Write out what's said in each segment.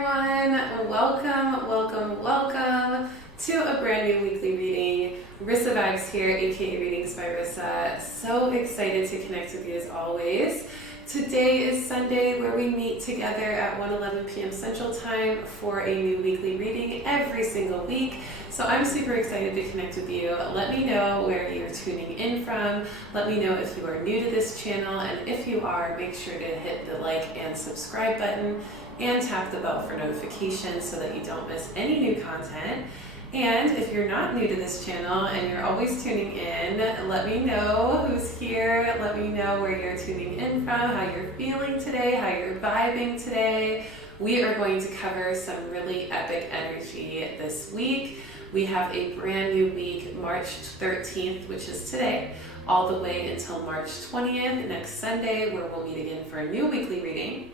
everyone, welcome to a brand new weekly reading. Rissa Vibes here, aka Readings by Rissa. So excited to connect with you as always. Today is Sunday, where we meet together at 1:11 p.m. Central Time for a new weekly reading every single week. So I'm super excited to connect with you. Let me know where you're tuning in from. Let me know if you are new to this channel, and if you are, make sure to hit the like and subscribe button and tap the bell for notifications so that you don't miss any new content. And if you're not new to this channel and you're always tuning in, let me know who's here. Let me know where you're tuning in from, how you're feeling today, how you're vibing today. We are going to cover some really epic energy this week. We have a brand new week, March 13th, which is today, all the way until March 20th, next Sunday, where we'll meet again for a new weekly reading.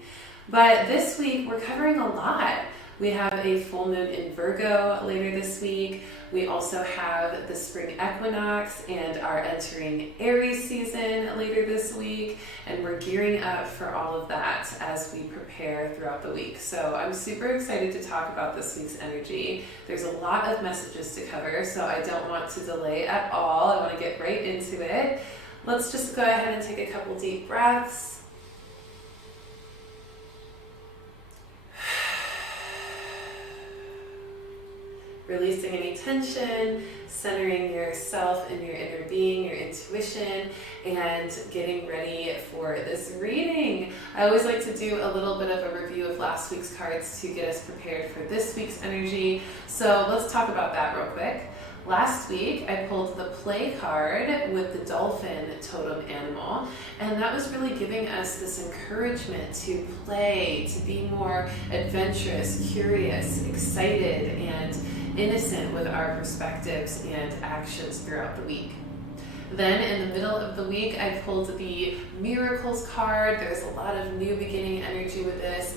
But this week, we're covering a lot. We have a full moon in Virgo later this week. We also have the spring equinox and are entering Aries season later this week. And we're gearing up for all of that as we prepare throughout the week. So I'm super excited to talk about this week's energy. There's a lot of messages to cover, so I don't want to delay at all. I want to get right into it. Let's just go ahead and take a couple deep breaths. Releasing any tension, centering yourself and your inner being, your intuition, and getting ready for this reading. I always like to do a little bit of a review of last week's cards to get us prepared for this week's energy. So let's talk about that real quick. Last week, I pulled the play card with the dolphin totem animal, and that was really giving us this encouragement to play, to be more adventurous, curious, excited, and innocent with our perspectives and actions throughout the week. Then in the middle of the week, I pulled the Miracles card. There's a lot of new beginning energy with this,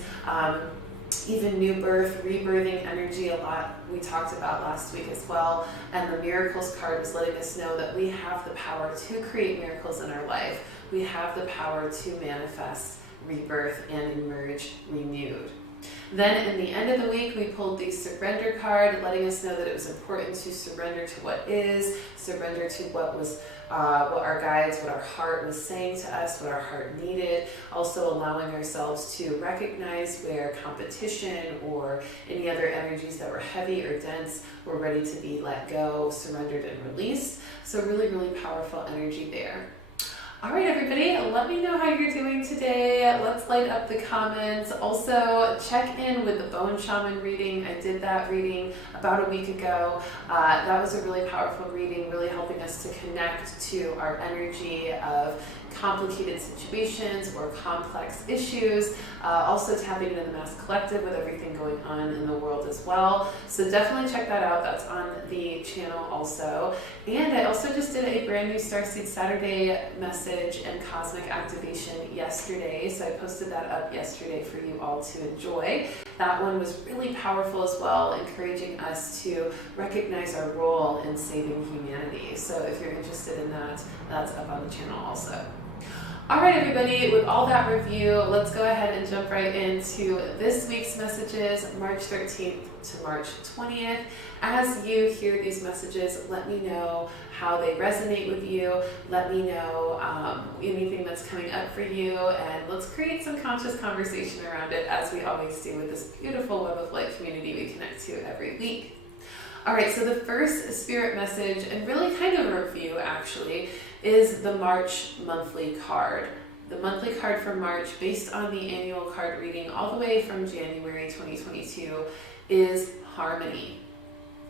even new birth, rebirthing energy, a lot we talked about last week as well. And the Miracles card was letting us know that we have the power to create miracles in our life. We have the power to manifest rebirth and emerge renewed. Then in the end of the week, we pulled the Surrender card, letting us know that it was important to surrender to what is, surrender to what our guides, what our heart was saying to us, what our heart needed. Also allowing ourselves to recognize where competition or any other energies that were heavy or dense were ready to be let go, surrendered, and released. So really, really powerful energy there. All right, everybody, let me know how you're doing today. Let's light up the comments. Also, check in with the Bone Shaman reading. I did that reading about a week ago. That was a really powerful reading, really helping us to connect to our energy of complicated situations or complex issues. Also tapping into the Mass Collective with everything going on in the world as well. So definitely check that out. That's on the channel also. And I also just did a brand new Starseed Saturday message and cosmic activation yesterday. So I posted that up yesterday for you all to enjoy. That one was really powerful as well, encouraging us to recognize our role in saving humanity. So if you're interested in that, that's up on the channel also. All right, everybody, with all that review, let's go ahead and jump right into this week's messages, March 13th to March 20th. As you hear these messages, let me know how they resonate with you. Let me know anything that's coming up for you, and let's create some conscious conversation around it, as we always do with this beautiful Web of Light community we connect to every week. All right, so the first spirit message, and really kind of a review actually, is the March monthly card. The monthly card for March, based on the annual card reading all the way from January 2022, is harmony.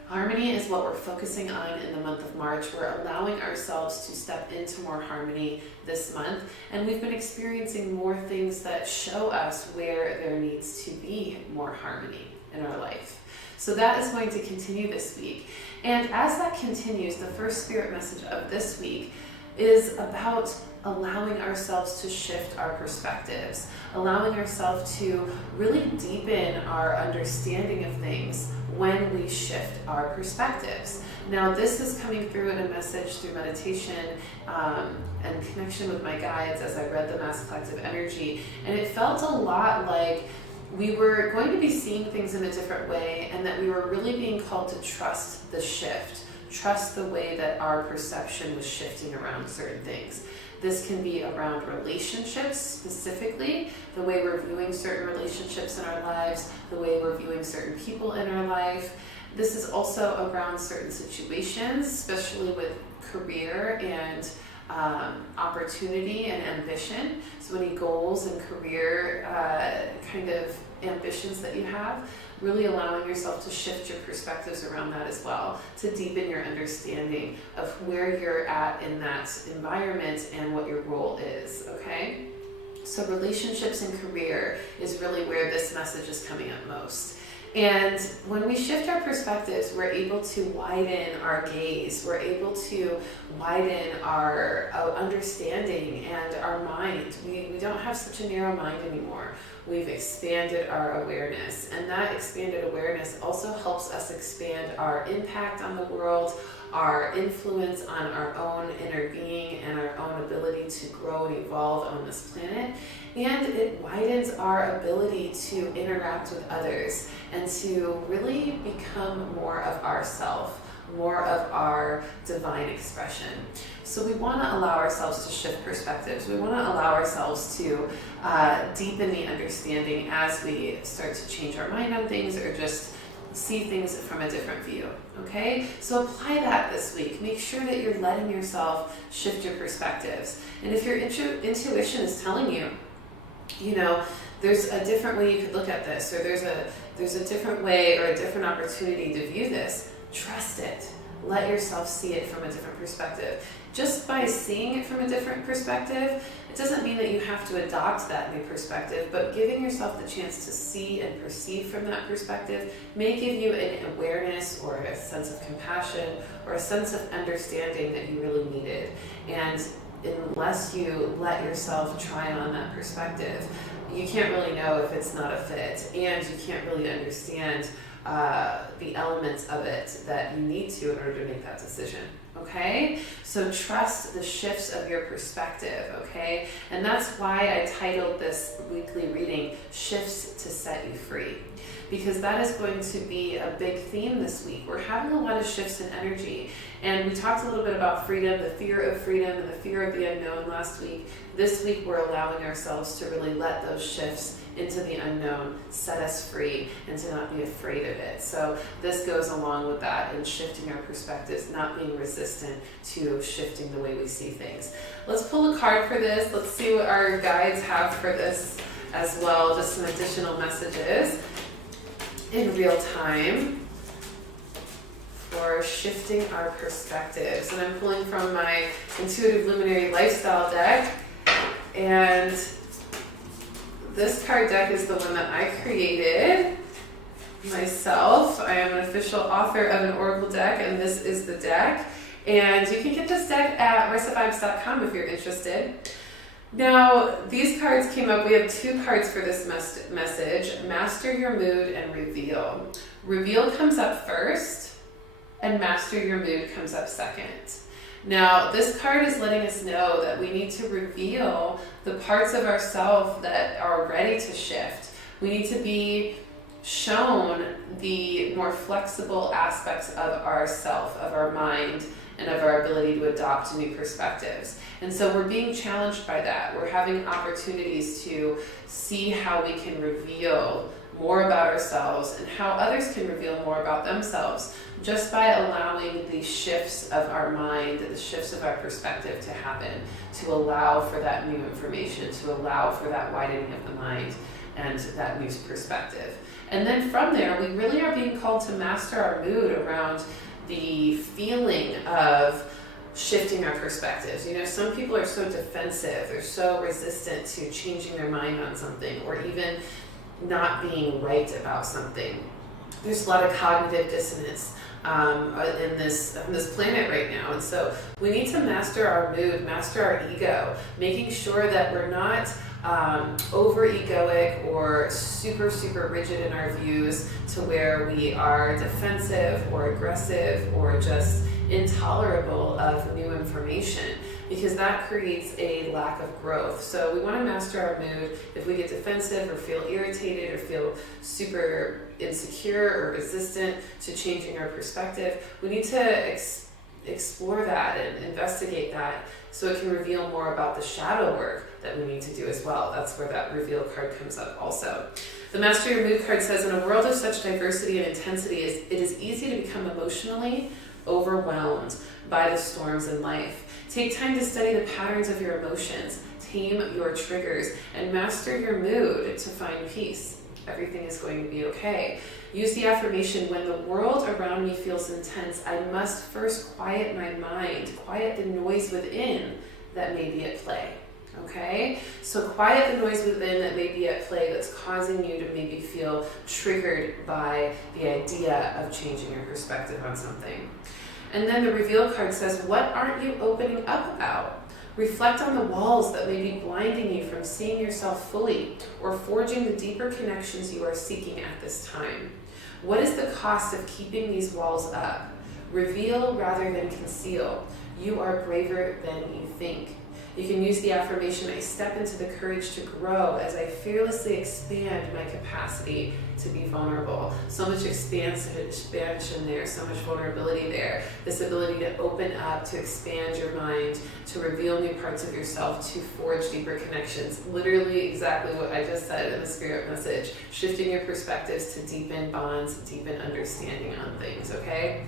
Harmony is what we're focusing on in the month of March. We're allowing ourselves to step into more harmony this month, and we've been experiencing more things that show us where there needs to be more harmony in our life. So that is going to continue this week. And as that continues, the first spirit message of this week is about allowing ourselves to shift our perspectives, allowing ourselves to really deepen our understanding of things when we shift our perspectives. Now, this is coming through in a message through meditation and connection with my guides as I read the Mass Collective energy, and it felt a lot like we were going to be seeing things in a different way, and that we were really being called to trust the shift, trust the way that our perception was shifting around certain things. This can be around relationships specifically, the way we're viewing certain relationships in our lives, the way we're viewing certain people in our life. This is also around certain situations, especially with career and opportunity and ambition. So any goals and career kind of ambitions that you have, really allowing yourself to shift your perspectives around that as well, to deepen your understanding of where you're at in that environment and what your role is, okay? So relationships and career is really where this message is coming up most. And when we shift our perspectives, we're able to widen our gaze, we're able to widen our understanding and our mind. We don't have such a narrow mind anymore. We've expanded our awareness, and that expanded awareness also helps us expand our impact on the world, our influence on our own inner being, and our own ability to grow and evolve on this planet. And it widens our ability to interact with others and to really become more of ourself, more of our divine expression. So we want to allow ourselves to shift perspectives. We want to allow ourselves to deepen the understanding as we start to change our mind on things or just see things from a different view, okay? So apply that this week. Make sure that you're letting yourself shift your perspectives. And if your intuition is telling you, you know, there's a different way you could look at this, or there's a different way or a different opportunity to view this, trust it. Let yourself see it from a different perspective. Just by seeing it from a different perspective, it doesn't mean that you have to adopt that new perspective, but giving yourself the chance to see and perceive from that perspective may give you an awareness or a sense of compassion or a sense of understanding that you really needed. And unless you let yourself try on that perspective, you can't really know if it's not a fit, and you can't really understand the elements of it that you need to in order to make that decision, okay? So trust the shifts of your perspective, okay? And that's why I titled this weekly reading, Shifts to Set You Free, because that is going to be a big theme this week. We're having a lot of shifts in energy, and we talked a little bit about freedom, the fear of freedom and the fear of the unknown last week. This week we're allowing ourselves to really let those shifts into the unknown set us free and to not be afraid of it. So this goes along with that in shifting our perspectives, not being resistant to shifting the way we see things. Let's pull a card for this. Let's see what our guides have for this as well, just some additional messages in real time for shifting our perspectives. And I'm pulling from my Intuitive Luminary Lifestyle deck, and this card deck is the one that I created myself. I am an official author of an oracle deck, and this is the deck. And you can get this deck at rissavibes.com if you're interested. Now, these cards came up. We have two cards for this message, Master Your Mood and Reveal. Reveal comes up first, and Master Your Mood comes up second. Now, this card is letting us know that we need to reveal the parts of ourselves that are ready to shift. We need to be shown the more flexible aspects of ourself, of our mind, and of our ability to adopt new perspectives. And so we're being challenged by that. We're having opportunities to see how we can reveal more about ourselves and how others can reveal more about themselves just by allowing the shifts of our mind, the shifts of our perspective to happen, to allow for that new information, to allow for that widening of the mind and that new perspective. And then from there, we really are being called to master our mood around the feeling of shifting our perspectives. You know, some people are so defensive, they're so resistant to changing their mind on something, or even not being right about something. There's a lot of cognitive dissonance in this planet right now, and so we need to master our mood, master our ego, making sure that we're not over egoic or super rigid in our views to where we are defensive or aggressive or just intolerable of new information. because that creates a lack of growth. So we want to master our mood. If we get defensive or feel irritated or feel super insecure or resistant to changing our perspective, we need to explore that and investigate that so it can reveal more about the shadow work that we need to do as well. That's where that reveal card comes up also. The Master Your Mood card says, in a world of such diversity and intensity, it is easy to become emotionally overwhelmed by the storms in life. Take time to study the patterns of your emotions, tame your triggers, and master your mood to find peace. Everything is going to be okay. Use the affirmation, when the world around me feels intense, I must first quiet my mind, quiet the noise within that may be at play. Okay? So quiet the noise within that may be at play that's causing you to maybe feel triggered by the idea of changing your perspective on something. And then the reveal card says, what aren't you opening up about? Reflect on the walls that may be blinding you from seeing yourself fully or forging the deeper connections you are seeking at this time. What is the cost of keeping these walls up? Reveal rather than conceal. You are braver than you think. You can use the affirmation, I step into the courage to grow as I fearlessly expand my capacity to be vulnerable. So much expansion there, so much vulnerability there. This ability to open up, to expand your mind, to reveal new parts of yourself, to forge deeper connections. Literally exactly what I just said in the spirit message. Shifting your perspectives to deepen bonds, deepen understanding on things, okay?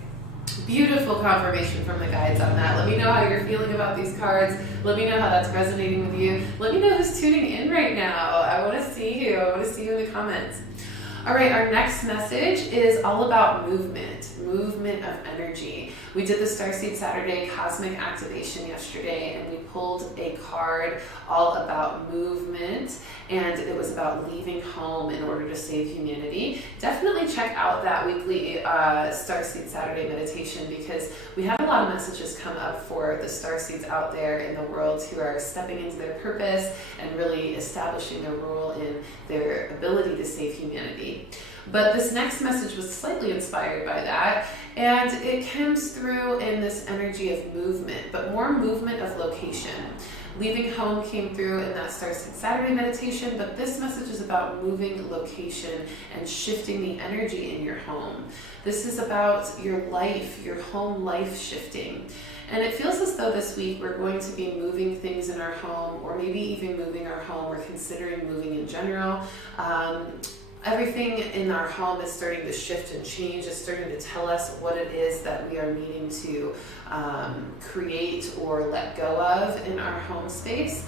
Beautiful confirmation from the guides on that. Let me know how you're feeling about these cards. Let me know how that's resonating with you. Let me know who's tuning in right now. I want to see you. I want to see you in the comments. All right, our next message is all about movement of energy. We did the Starseed Saturday Cosmic Activation yesterday, and we pulled a card all about movement, and it was about leaving home in order to save humanity. Definitely check out that weekly Starseed Saturday meditation, because we had a lot of messages come up for the Starseeds out there in the world who are stepping into their purpose and really establishing their role in their ability to save humanity. But this next message was slightly inspired by that, and it comes through in this energy of movement, but more movement of location. Leaving home came through in that Starseed Saturday meditation, but this message is about moving location and shifting the energy in your home. This is about your life, your home life shifting. And it feels as though this week we're going to be moving things in our home, or maybe even moving our home, or considering moving in general. Everything in our home is starting to shift and change. It's starting to tell us what it is that we are needing to create or let go of in our home space.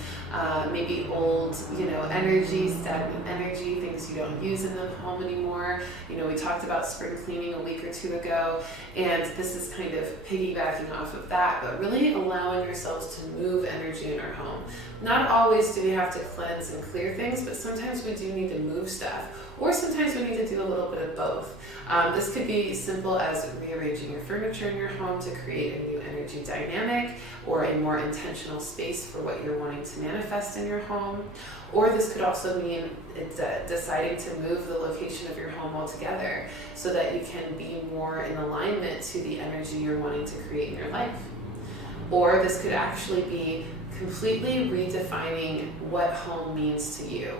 Maybe old, energy, stagnant energy, things you don't use in the home anymore. We talked about spring cleaning a week or two ago, and this is kind of piggybacking off of that, but really allowing yourselves to move energy in our home. Not always do we have to cleanse and clear things, but sometimes we do need to move stuff. Or sometimes we need to do a little bit of both. This could be simple as rearranging your furniture in your home to create a new energy dynamic, or a more intentional space for what you're wanting to manifest in your home. Or this could also mean deciding to move the location of your home altogether so that you can be more in alignment to the energy you're wanting to create in your life. Or this could actually be completely redefining what home means to you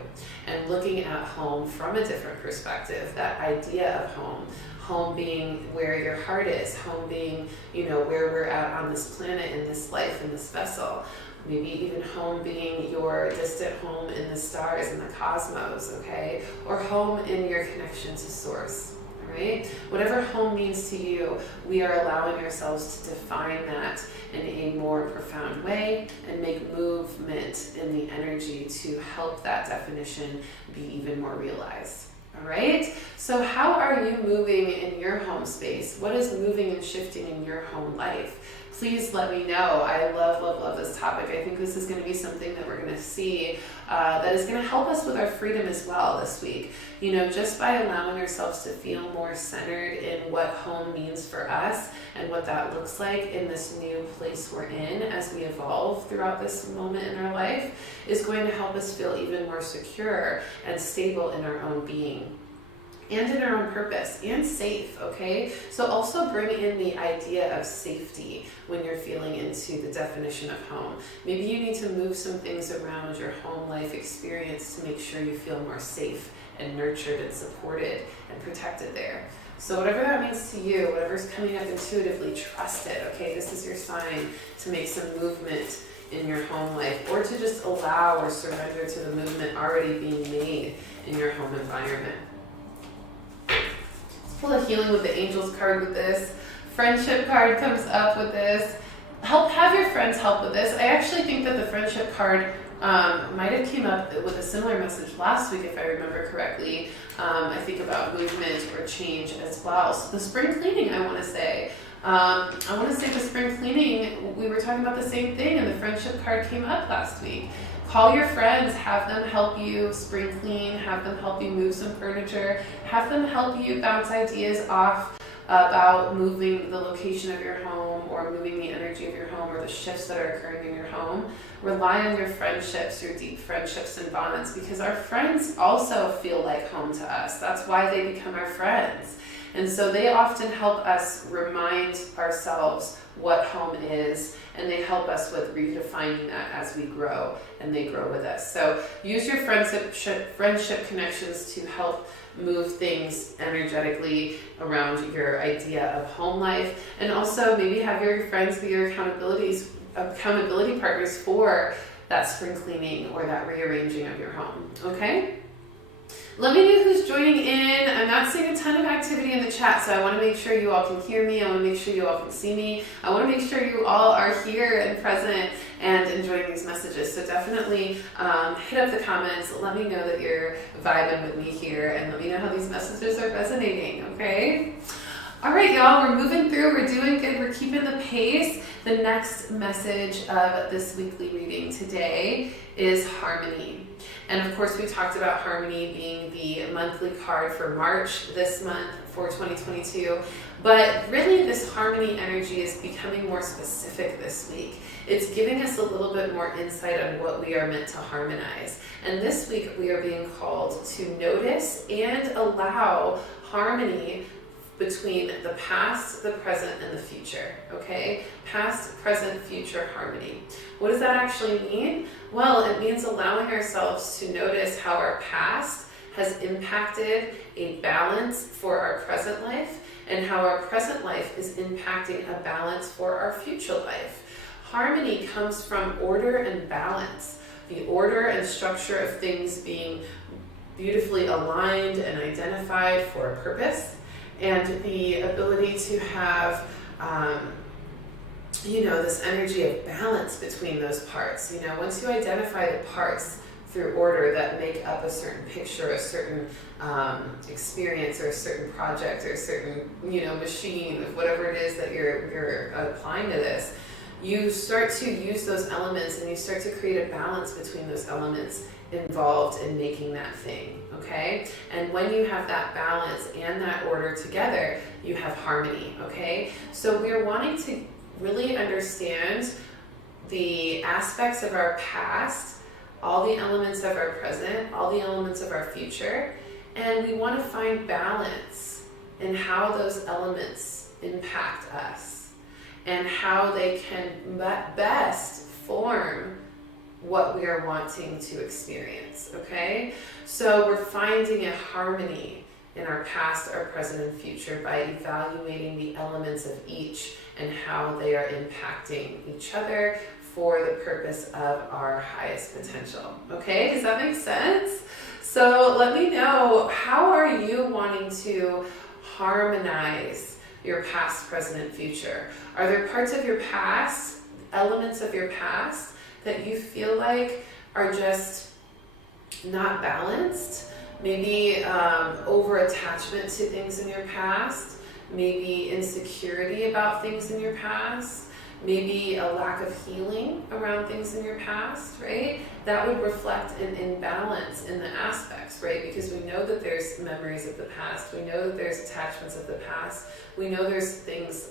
and looking at home from a different perspective. That idea of home being where your heart is, home being, where we're at on this planet, in this life, in this vessel. Maybe even home being your distant home in the stars, in the cosmos, okay? Or home in your connection to source. Right? Whatever home means to you, we are allowing ourselves to define that in a more profound way and make movement in the energy to help that definition be even more realized. All right? So how are you moving in your home space? What is moving and shifting in your home life? Please let me know. I love this topic. I think this is going to be something that we're going to see that is going to help us with our freedom as well this week. Just by allowing ourselves to feel more centered in what home means for us and what that looks like in this new place we're in as we evolve throughout this moment in our life is going to help us feel even more secure and stable in our own being. and in our own purpose, and safe, okay? So also bring in the idea of safety when you're feeling into the definition of home. Maybe you need to move some things around your home life experience to make sure you feel more safe and nurtured and supported and protected there. So whatever that means to you, whatever's coming up intuitively, trust it, okay? This is your sign to make some movement in your home life, or to just allow or surrender to the movement already being made in your home environment. Let's pull a healing with the angels card with this. Friendship card comes up with this. Have your friends help with this. I actually think that the friendship card might have came up with a similar message last week, if I remember correctly. I think about movement or change as well. So the spring cleaning, I want to say the spring cleaning, we were talking about the same thing, and the friendship card came up last week. Call your friends, have them help you spring clean, have them help you move some furniture, have them help you bounce ideas off about moving the location of your home, or moving the energy of your home, or the shifts that are occurring in your home. Rely on your friendships, your deep friendships and bonds, because our friends also feel like home to us. That's why they become our friends. And so they often help us remind ourselves what home is, and they help us with redefining that as we grow, and they grow with us. So use your friendship connections to help move things energetically around your idea of home life, and also maybe have your friends be your accountability partners for that spring cleaning or that rearranging of your home, okay? Let me know who's joining in. I'm not seeing a ton of activity in the chat, so I want to make sure you all can hear me. I want to make sure you all can see me. I want to make sure you all are here and present and enjoying these messages. So definitely hit up the comments. Let me know that you're vibing with me here, and let me know how these messages are resonating, okay? All right, y'all, we're moving through. We're doing good. We're keeping the pace. The next message of this weekly reading today is harmony. And of course, we talked about harmony being the monthly card for March this month for 2022. But really, this harmony energy is becoming more specific this week. It's giving us a little bit more insight on what we are meant to harmonize. And this week, we are being called to notice and allow harmony between the past, the present, and the future, okay? Past, present, future harmony. What does that actually mean? Well, it means allowing ourselves to notice how our past has impacted a balance for our present life, and how our present life is impacting a balance for our future life. Harmony comes from order and balance. The order and structure of things being beautifully aligned and identified for a purpose, and the ability to have, this energy of balance between those parts. Once you identify the parts through order that make up a certain picture, a certain experience, or a certain project, or a certain, machine, whatever it is that you're applying to this, you start to use those elements, and you start to create a balance between those elements involved in making that thing, okay? And when you have that balance and that order together, you have harmony, okay? So we're wanting to really understand the aspects of our past, all the elements of our present, all the elements of our future, and we want to find balance in how those elements impact us and how they can best form what we are wanting to experience, okay? So we're finding a harmony in our past, our present, and future by evaluating the elements of each and how they are impacting each other for the purpose of our highest potential, okay? Does that make sense? So let me know, how are you wanting to harmonize your past, present, and future? Are there parts of your past, elements of your past, that you feel like are just not balanced? Maybe over-attachment to things in your past, maybe insecurity about things in your past, maybe a lack of healing around things in your past, right? That would reflect an imbalance in the aspects, right? Because we know that there's memories of the past, we know that there's attachments of the past, we know there's things,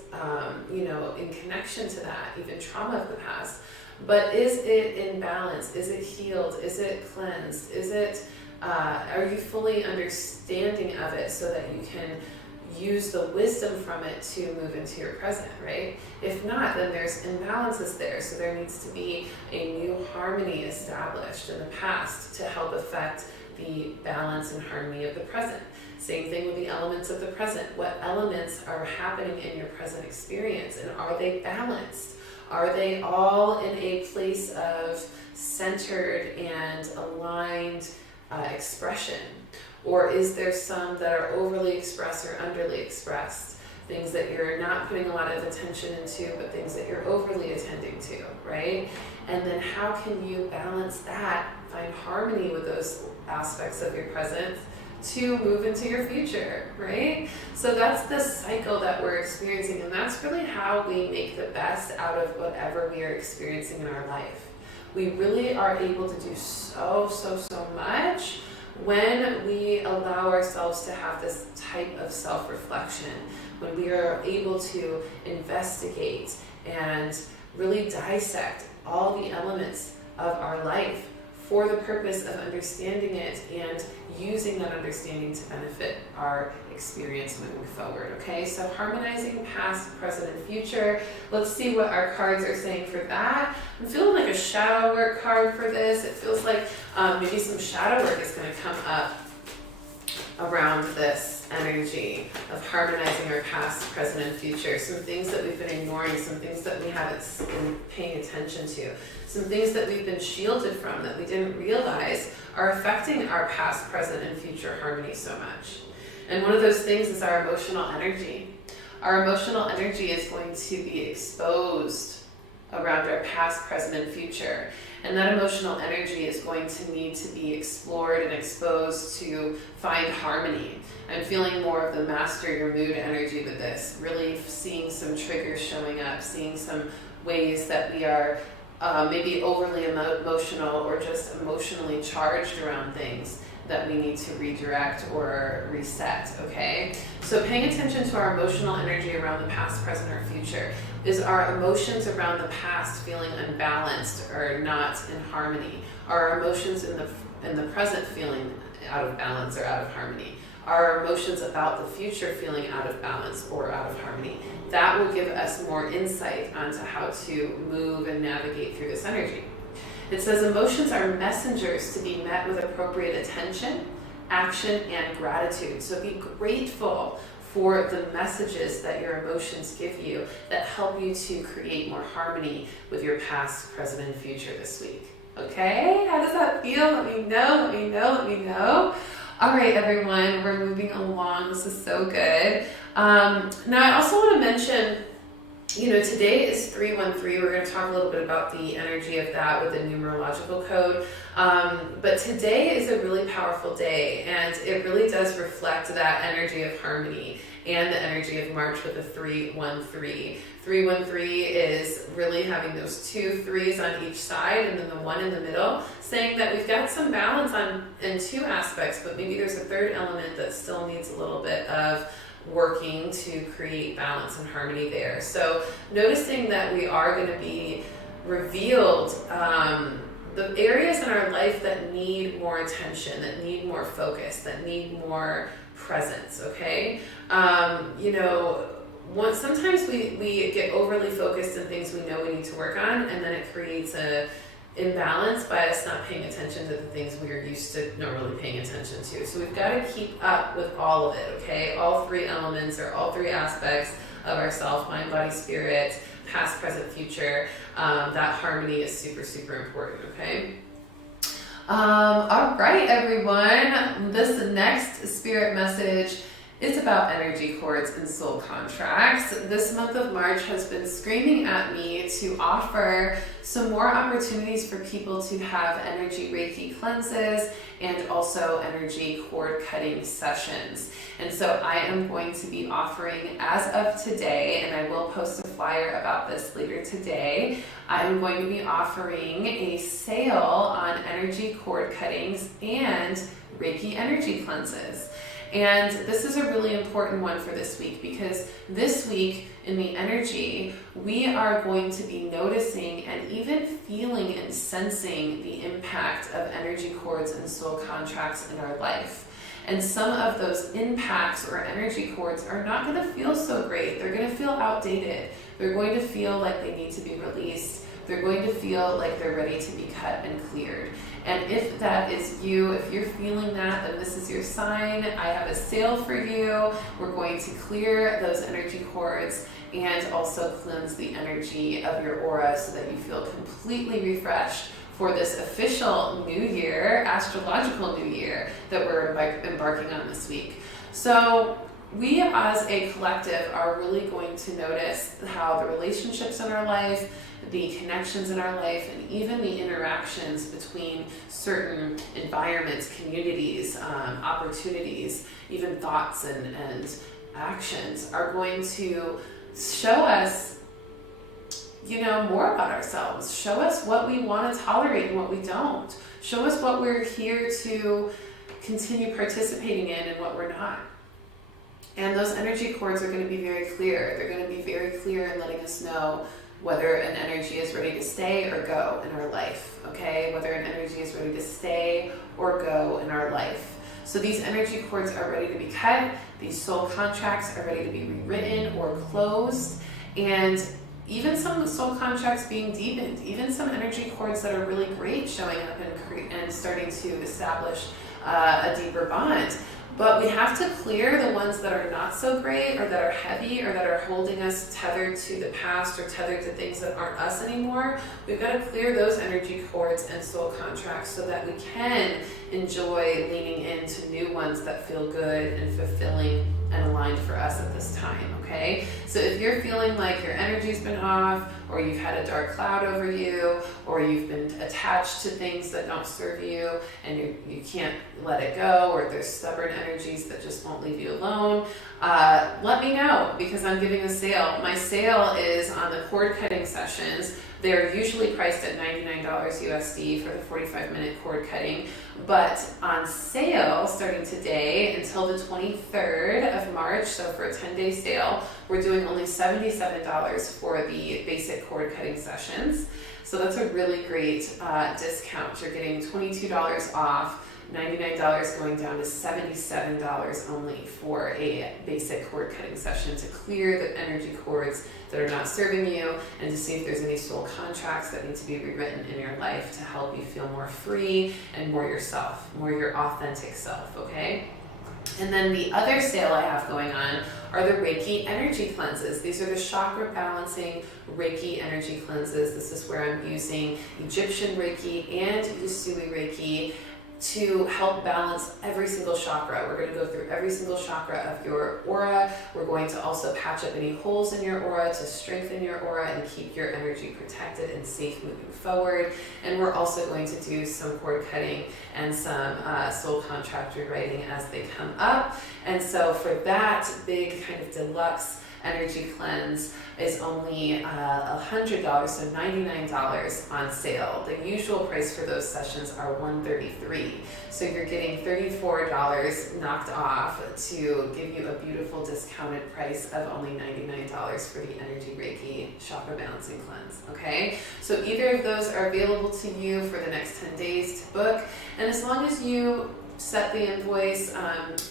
in connection to that, even trauma of the past. But is it in balance? Is it healed? Is it cleansed? Is it Are you fully understanding of it so that you can use the wisdom from it to move into your present, right? If not, then there's imbalances there. So there needs to be a new harmony established in the past to help affect the balance and harmony of the present. Same thing with the elements of the present. What elements are happening in your present experience, and are they balanced? Are they all in a place of centered and aligned expression? Or is there some that are overly expressed or underly expressed? Things that you're not putting a lot of attention into, but things that you're overly attending to, right? And then how can you balance that, find harmony with those aspects of your present to move into your future, right? So that's the cycle that we're experiencing, and that's really how we make the best out of whatever we are experiencing in our life. We really are able to do so much when we allow ourselves to have this type of self-reflection, when we are able to investigate and really dissect all the elements of our life for the purpose of understanding it and using that understanding to benefit our experience moving forward, okay? So harmonizing past, present, and future. Let's see what our cards are saying for that. I'm feeling like a shadow work card for this. It feels like maybe some shadow work is going to come up around this energy of harmonizing our past, present, and future. Some things that we've been ignoring, some things that we haven't been paying attention to, some things that we've been shielded from that we didn't realize are affecting our past, present, and future harmony so much. And one of those things is our emotional energy. Our emotional energy is going to be exposed around our past, present, and future. And that emotional energy is going to need to be explored and exposed to find harmony. I'm feeling more of the master your mood energy with this, really seeing some triggers showing up, seeing some ways that we are maybe overly emotional or just emotionally charged around things that we need to redirect or reset, okay? So paying attention to our emotional energy around the past, present, or future. Is our emotions around the past feeling unbalanced or not in harmony? Are our emotions in the present feeling out of balance or out of harmony? Are our emotions about the future feeling out of balance or out of harmony? That will give us more insight onto how to move and navigate through this energy. It says emotions are messengers to be met with appropriate attention, action, and gratitude. So be grateful for the messages that your emotions give you that help you to create more harmony with your past, present, and future this week. Okay? How does that feel? Let me know. All right, everyone, we're moving along. This is so good. Now, I also want to mention, today is 313. We're going to talk a little bit about the energy of that with the numerological code. But today is a really powerful day, and it really does reflect that energy of harmony and the energy of March with the 313. 313 is really having those 2 3s on each side and then the 1 in the middle, saying that we've got some balance in 2 aspects, but maybe there's a 3rd element that still needs a little bit of working to create balance and harmony there. So noticing that we are going to be revealed the areas in our life that need more attention, that need more focus, that need more presence, okay? Sometimes we get overly focused in things we know we need to work on, and then it creates a imbalance by us not paying attention to the things we are used to not really paying attention to. So we've got to keep up with all of it, okay? All 3 elements or all 3 aspects of ourself, mind, body, spirit, past, present, future. That harmony is super, super important, okay? All right, everyone. This next spirit message is about energy cords and soul contracts. This month of March has been screaming at me to offer some more opportunities for people to have energy Reiki cleanses and also energy cord cutting sessions. And so I am going to be offering, as of today, and I will post a flyer about this later today, I am going to be offering a sale on energy cord cuttings and Reiki energy cleanses. And this is a really important one for this week, because this week in the energy, we are going to be noticing and even feeling and sensing the impact of energy cords and soul contracts in our life. And some of those impacts or energy cords are not going to feel so great. They're going to feel outdated. They're going to feel like they need to be released. They're going to feel like they're ready to be cut and cleared. And if that is you, if you're feeling that, then this is your sign. I have a sale for you. We're going to clear those energy cords and also cleanse the energy of your aura so that you feel completely refreshed for this official new year, astrological new year that we're embarking on this week. So we as a collective are really going to notice how the relationships in our life, the connections in our life, and even the interactions between certain environments, communities, opportunities, even thoughts and actions are going to show us, more about ourselves. Show us what we want to tolerate and what we don't. Show us what we're here to continue participating in and what we're not. And those energy cords are going to be very clear. They're going to be very clear in letting us know whether an energy is ready to stay or go in our life, okay? Whether an energy is ready to stay or go in our life. So these energy cords are ready to be cut. These soul contracts are ready to be rewritten or closed. And even some soul contracts being deepened, even some energy cords that are really great showing up and starting to establish a deeper bond. But we have to clear the ones that are not so great, or that are heavy, or that are holding us tethered to the past or tethered to things that aren't us anymore. We've got to clear those energy cords and soul contracts so that we can enjoy leaning into new ones that feel good and fulfilling and aligned for us at this time, okay? So if you're feeling like your energy's been off, or you've had a dark cloud over you, or you've been attached to things that don't serve you and you can't let it go, or there's stubborn energies that just won't leave you alone, let me know, because I'm giving a sale. My sale is on the cord cutting sessions. They're usually priced at $99 USD for the 45-minute cord cutting, but on sale starting today until the 23rd of March, so for a 10-day sale, we're doing only $77 for the basic cord cutting sessions. So that's a really great discount. You're getting $22 off, $99 going down to $77 only for a basic cord cutting session to clear the energy cords that are not serving you, and to see if there's any soul contracts that need to be rewritten in your life to help you feel more free and more yourself, more your authentic self, okay? And then the other sale I have going on are the Reiki energy cleanses. These are the chakra balancing Reiki energy cleanses. This is where I'm using Egyptian Reiki and Usui Reiki to help balance every single chakra. We're going to go through every single chakra of your aura. We're going to also patch up any holes in your aura to strengthen your aura and keep your energy protected and safe moving forward. And we're also going to do some cord cutting and some soul contract rewriting as they come up. And so for that big kind of deluxe energy cleanse is only $100, so $99 on sale. The usual price for those sessions are $133. So you're getting $34 knocked off to give you a beautiful discounted price of only $99 for the Energy Reiki Chakra Balancing Cleanse, okay? So either of those are available to you for the next 10 days to book, and as long as you set the invoice,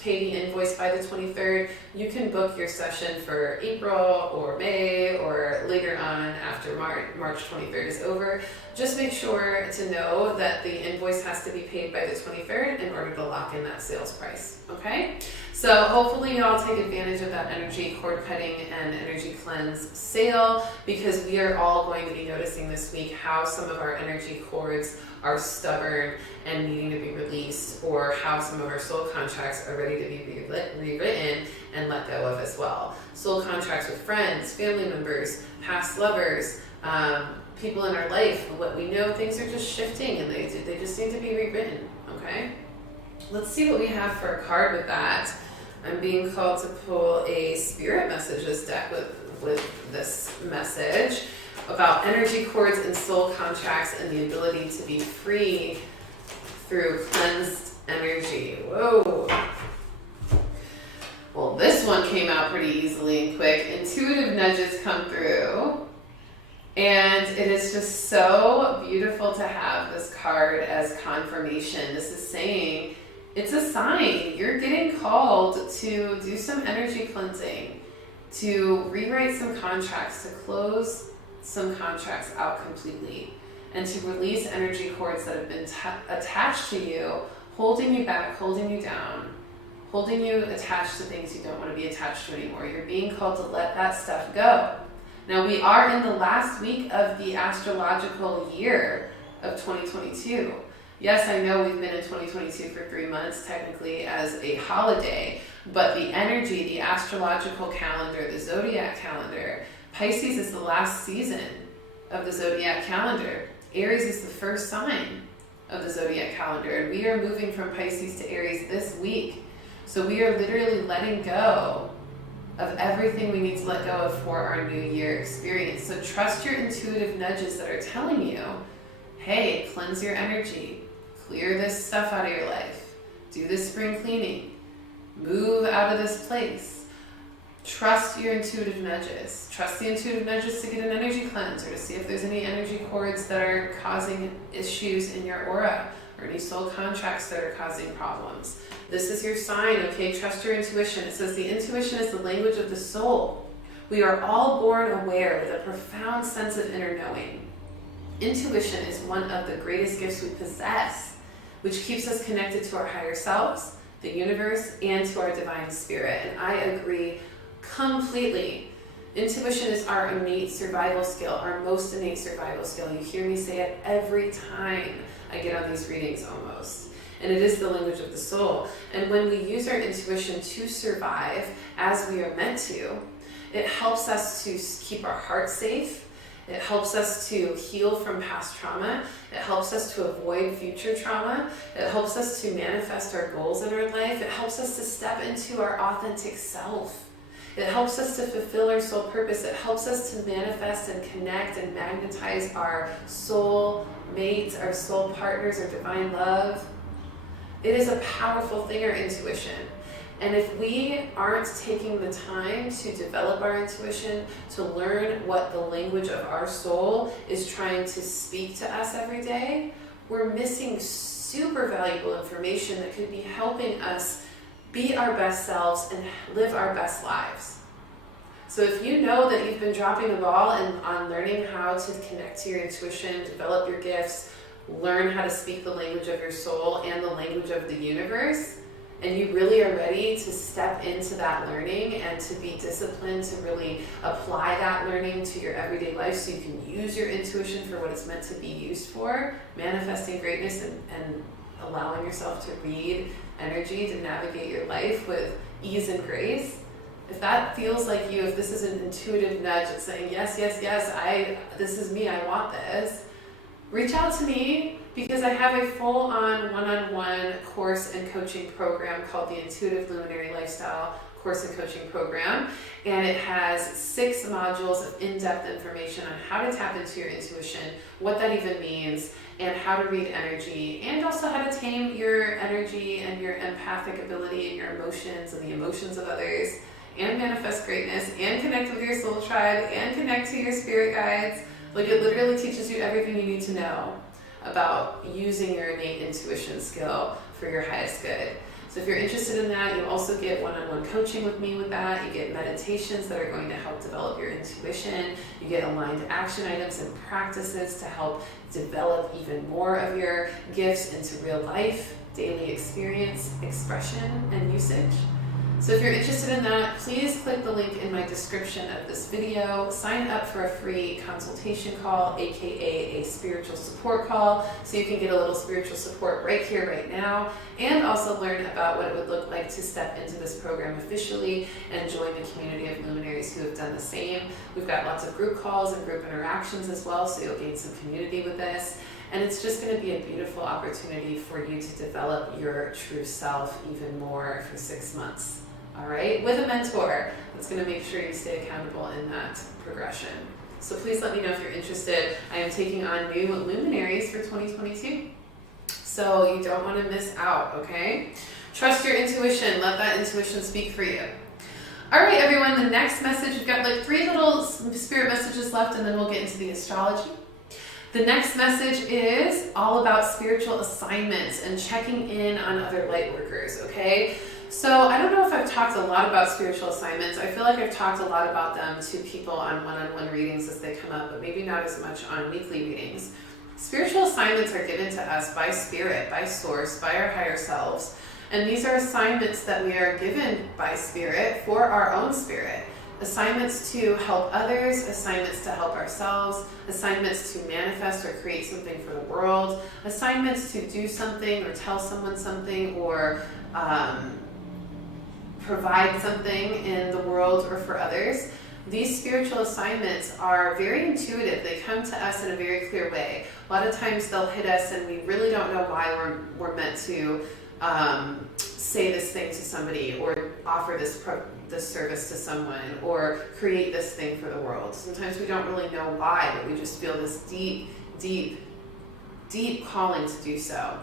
pay the invoice by the 23rd, you can book your session for April or May or later on after March 23rd is over. Just make sure to know that the invoice has to be paid by the 23rd in order to lock in that sales price, okay? So hopefully y'all take advantage of that energy cord cutting and energy cleanse sale, because we are all going to be noticing this week how some of our energy cords are stubborn and needing to be released, or how some of our soul contracts are ready to be rewritten and let go of as well. Soul contracts with friends, family members, past lovers, people in our life. What we know, things are just shifting and they just need to be rewritten, okay? Let's see what we have for a card with that. I'm being called to pull a spirit messages deck with this message about energy cords and soul contracts and the ability to be free through cleansed energy. Whoa. this one came out pretty easily and quick. Intuitive nudges come through. And it is just so beautiful to have this card as confirmation. This is saying it's a sign. You're getting called to do some energy cleansing, to rewrite some contracts, to close some contracts out completely, and to release energy cords that have been attached to you, holding you back, holding you down, holding you attached to things you don't want to be attached to anymore. You're being called to let that stuff go. Now, we are in the last week of the astrological year of 2022. Yes, I know we've been in 2022 for 3 months, technically as a holiday, but the energy, the astrological calendar, the zodiac calendar, Pisces is the last season of the zodiac calendar. Aries is the first sign of the zodiac calendar, and we are moving from Pisces to Aries this week. So we are literally letting go of everything we need to let go of for our new year experience. So trust your intuitive nudges that are telling you, hey, cleanse your energy, clear this stuff out of your life, do this spring cleaning, move out of this place. Trust your intuitive nudges. Trust the intuitive nudges to get an energy cleanse, or to see if there's any energy cords that are causing issues in your aura, or any soul contracts that are causing problems. This is your sign, okay? Trust your intuition. It says the intuition is the language of the soul. We are all born aware with a profound sense of inner knowing. Intuition is one of the greatest gifts we possess, which keeps us connected to our higher selves, the universe, and to our divine spirit. And I agree completely. Intuition is our innate survival skill, our most innate survival skill. You hear me say it every time I get on these readings almost. And it is the language of the soul. And when we use our intuition to survive as we are meant to, it helps us to keep our heart safe. It helps us to heal from past trauma. It helps us to avoid future trauma. It helps us to manifest our goals in our life. It helps us to step into our authentic self. It helps us to fulfill our soul purpose. It helps us to manifest and connect and magnetize our soul mates, our soul partners, our divine love. It is a powerful thing, our intuition. And if we aren't taking the time to develop our intuition, to learn what the language of our soul is trying to speak to us every day, we're missing super valuable information that could be helping us be our best selves and live our best lives. So if you know that you've been dropping the ball on learning how to connect to your intuition, develop your gifts, learn how to speak the language of your soul and the language of the universe, and you really are ready to step into that learning and to be disciplined to really apply that learning to your everyday life so you can use your intuition for what it's meant to be used for, manifesting greatness and allowing yourself to read energy to navigate your life with ease and grace. If that feels like you, if this is an intuitive nudge that's saying, yes, yes, yes, this is me, I want this, reach out to me, because I have a full-on one-on-one course and coaching program called the Intuitive Luminary Lifestyle Course and Coaching Program. And it has 6 modules of in-depth information on how to tap into your intuition, what that even means, and how to read energy, and also how to tame your energy and your empathic ability and your emotions and the emotions of others, and manifest greatness, and connect with your soul tribe, and connect to your spirit guides. Like, it literally teaches you everything you need to know about using your innate intuition skill for your highest good. So if you're interested in that, you also get one-on-one coaching with me with that. You get meditations that are going to help develop your intuition. You get aligned action items and practices to help develop even more of your gifts into real life, daily experience, expression, and usage. So if you're interested in that, please click the link in my description of this video. Sign up for a free consultation call, aka a spiritual support call, so you can get a little spiritual support right here, right now, and also learn about what it would look like to step into this program officially and join the community of luminaries who have done the same. We've got lots of group calls and group interactions as well, so you'll gain some community with this. And it's just going to be a beautiful opportunity for you to develop your true self even more for 6 months. All right, with a mentor that's going to make sure you stay accountable in that progression. So please let me know if you're interested. I am taking on new luminaries for 2022. So you don't want to miss out, okay? Trust your intuition. Let that intuition speak for you. All right, everyone, the next message, we've got like 3 little spirit messages left, and then we'll get into the astrology. The next message is all about spiritual assignments and checking in on other light workers, okay? So I don't know if I've talked a lot about spiritual assignments. I feel like I've talked a lot about them to people on one-on-one readings as they come up, but maybe not as much on weekly readings. Spiritual assignments are given to us by spirit, by source, by our higher selves. And these are assignments that we are given by spirit for our own spirit. Assignments to help others, assignments to help ourselves, assignments to manifest or create something for the world, assignments to do something or tell someone something or provide something in the world or for others. These spiritual assignments are very intuitive. They come to us in a very clear way. A lot of times they'll hit us and we really don't know why we're meant to say this thing to somebody or offer this service to someone or create this thing for the world. Sometimes we don't really know why, but we just feel this deep, deep, deep calling to do so.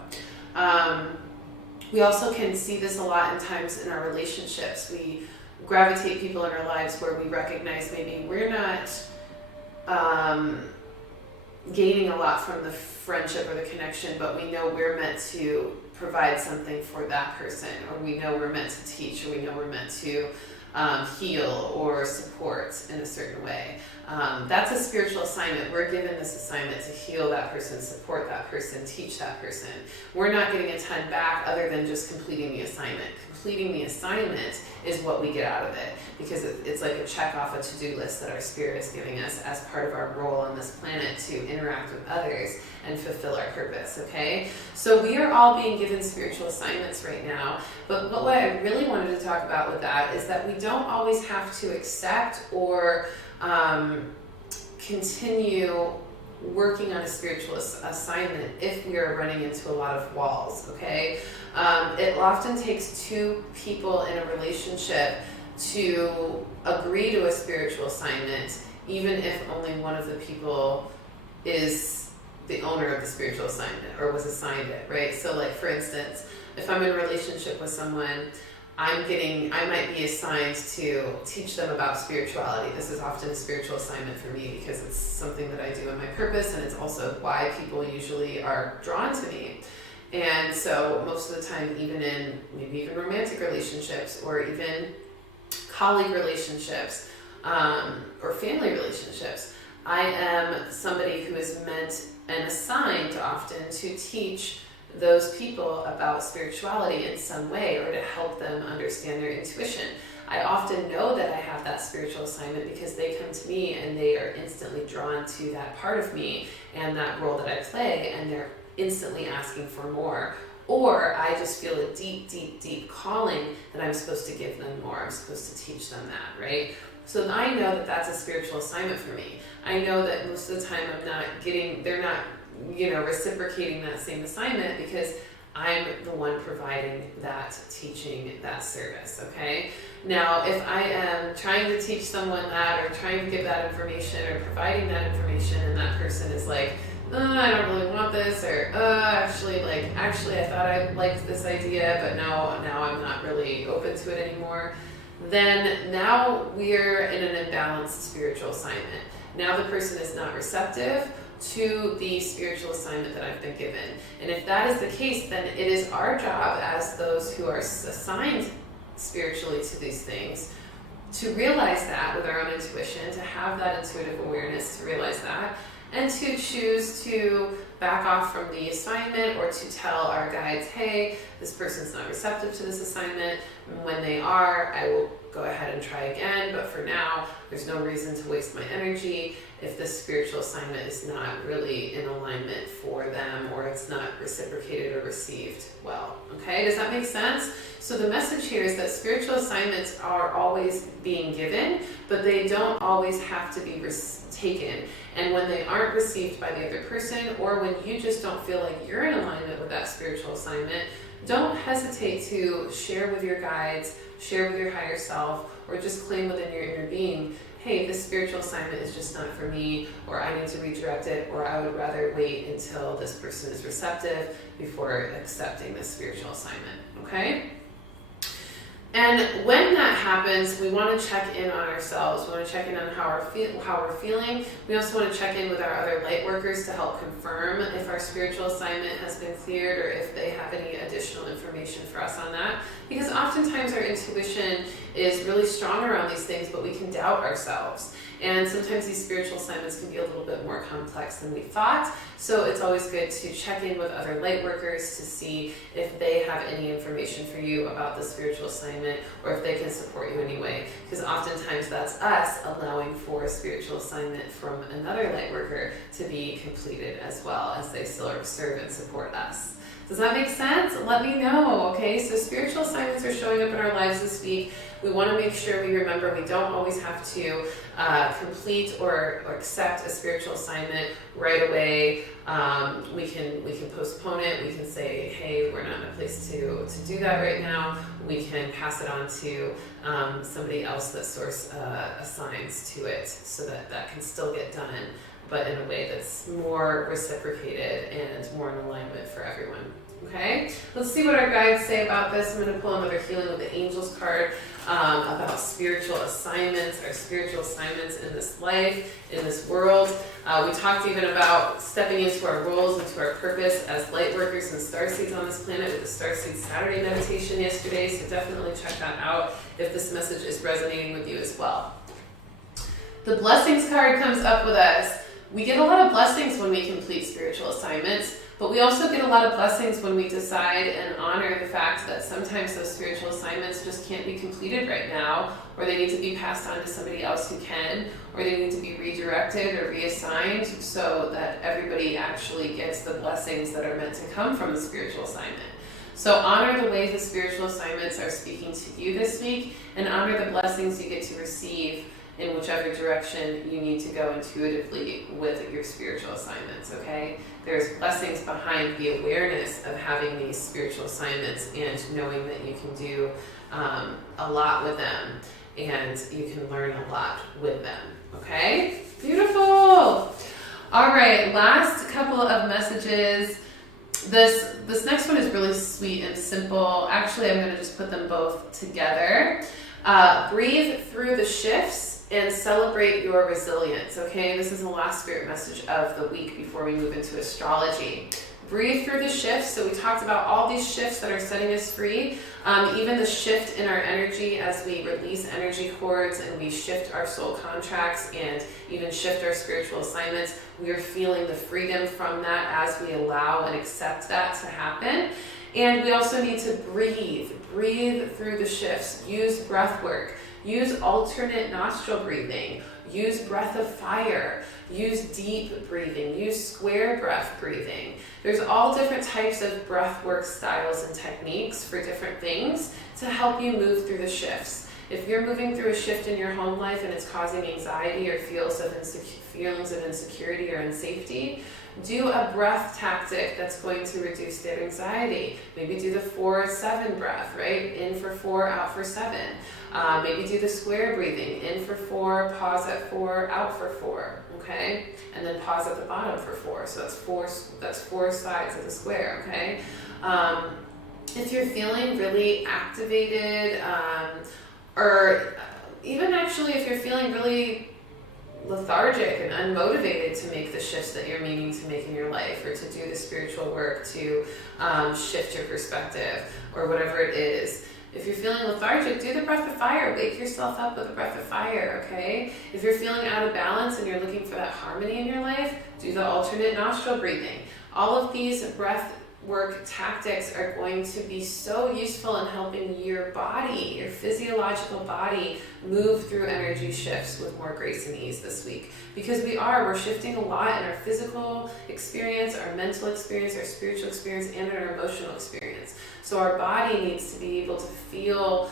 We also can see this a lot in times in our relationships. We gravitate people in our lives where we recognize maybe we're not gaining a lot from the friendship or the connection, but we know we're meant to provide something for that person, or we know we're meant to teach, or we know we're meant to heal or support in a certain way. That's a spiritual assignment. We're given this assignment to heal that person, support that person, teach that person. We're not getting a ton back other than just completing the assignment. Completing the assignment is what we get out of it, because it's like a check off a to-do list that our spirit is giving us as part of our role on this planet to interact with others and fulfill our purpose, okay? So we are all being given spiritual assignments right now, but what I really wanted to talk about with that is that we don't always have to accept or continue working on a spiritual assignment if we are running into a lot of walls, okay? It often takes 2 people in a relationship to agree to a spiritual assignment, even if only one of the people is the owner of the spiritual assignment or was assigned it, right? So like, for instance, if I'm in a relationship with someone, I might be assigned to teach them about spirituality. This is often a spiritual assignment for me because it's something that I do in my purpose, and it's also why people usually are drawn to me. And so most of the time, even in maybe even romantic relationships or even colleague relationships or family relationships, I am somebody who is meant and assigned often to teach those people about spirituality in some way or to help them understand their intuition. I often know that I have that spiritual assignment because they come to me and they are instantly drawn to that part of me and that role that I play, and they're instantly asking for more. Or I just feel a deep, deep, deep calling that I'm supposed to give them more. I'm supposed to teach them that, right? So I know that that's a spiritual assignment for me. I know that most of the time they're not reciprocating that same assignment because I'm the one providing that teaching, that service, okay? Now, if I am trying to teach someone that or trying to give that information or providing that information and that person is like, I don't really want this, or actually I thought I liked this idea, but now I'm not really open to it anymore, then now we're in an imbalanced spiritual assignment. Now the person is not receptive to the spiritual assignment that I've been given. And if that is the case, then it is our job as those who are assigned spiritually to these things to realize that with our own intuition, to have that intuitive awareness, to realize that, and to choose to back off from the assignment or to tell our guides, hey, this person's not receptive to this assignment. And when they are, I will go ahead and try again, but for now, there's no reason to waste my energy if this spiritual assignment is not really in alignment for them or it's not reciprocated or received well. Okay, does that make sense? So the message here is that spiritual assignments are always being given, but they don't always have to be taken. And when they aren't received by the other person, or when you just don't feel like you're in alignment with that spiritual assignment, don't hesitate to share with your guides, share with your higher self, or just claim within your inner being, hey, this spiritual assignment is just not for me, or I need to redirect it, or I would rather wait until this person is receptive before accepting this spiritual assignment, okay? And when that happens, we want to check in on ourselves. We want to check in on how we're feeling. We also want to check in with our other light workers to help confirm if our spiritual assignment has been cleared or if they have any additional information for us on that. Because oftentimes our intuition is really strong around these things, but we can doubt ourselves. And sometimes these spiritual assignments can be a little bit more complex than we thought. So it's always good to check in with other light workers to see if they have any information for you about the spiritual assignment or if they can support you anyway. Because oftentimes that's us allowing for a spiritual assignment from another light worker to be completed as well as they still serve and support us. Does that make sense? Let me know, okay? So spiritual assignments are showing up in our lives this week. We want to make sure we remember we don't always have to complete or accept a spiritual assignment right away. We can postpone it. We can say, hey, we're not in a place to do that right now. We can pass it on to somebody else that Source assigns to it so that that can still get done, but in a way that's more reciprocated and more in alignment for everyone. Okay, let's see what our guides say about this. I'm going to pull another Healing with the Angels card about spiritual assignments, our spiritual assignments in this life, in this world. We talked even about stepping into our roles, into our purpose as light workers and starseeds on this planet with the Starseed Saturday meditation yesterday, so definitely check that out if this message is resonating with you as well. The Blessings card comes up with us. We get a lot of blessings when we complete spiritual assignments, but we also get a lot of blessings when we decide and honor the fact that sometimes those spiritual assignments just can't be completed right now, or they need to be passed on to somebody else who can, or they need to be redirected or reassigned so that everybody actually gets the blessings that are meant to come from the spiritual assignment. So honor the way the spiritual assignments are speaking to you this week, and honor the blessings you get to receive in whichever direction you need to go intuitively with your spiritual assignments, okay? There's blessings behind the awareness of having these spiritual assignments and knowing that you can do a lot with them and you can learn a lot with them, okay? Beautiful! All right, last couple of messages. This next one is really sweet and simple. Actually, I'm going to just put them both together. Breathe through the shifts and celebrate your resilience, okay? This is the last spirit message of the week before we move into astrology. Breathe through the shifts. So we talked about all these shifts that are setting us free. Even the shift in our energy as we release energy cords and we shift our soul contracts and even shift our spiritual assignments. We are feeling the freedom from that as we allow and accept that to happen. And we also need to breathe through the shifts. Use breath work. Use alternate nostril breathing. Use breath of fire. Use deep breathing. Use square breath breathing. There's all different types of breath work styles and techniques for different things to help you move through the shifts. If you're moving through a shift in your home life and it's causing anxiety or feelings of insecurity or unsafety, do a breath tactic that's going to reduce that anxiety. Maybe do the 4-7 breath, right? In for 4, out for 7. Maybe do the square breathing. In for 4, pause at 4, out for 4. Okay? And then pause at the bottom for 4. So that's 4 sides of the square, okay? If you're feeling really activated, or even actually if you're feeling really lethargic and unmotivated to make the shifts that you're meaning to make in your life, or to do the spiritual work to shift your perspective, or whatever it is. If you're feeling lethargic, do the breath of fire. Wake yourself up with the breath of fire, okay? If you're feeling out of balance and you're looking for that harmony in your life, do the alternate nostril breathing. All of these breath work tactics are going to be so useful in helping your body, your physiological body, move through energy shifts with more grace and ease this week. Because we're shifting a lot in our physical experience, our mental experience, our spiritual experience, and our emotional experience. So our body needs to be able to feel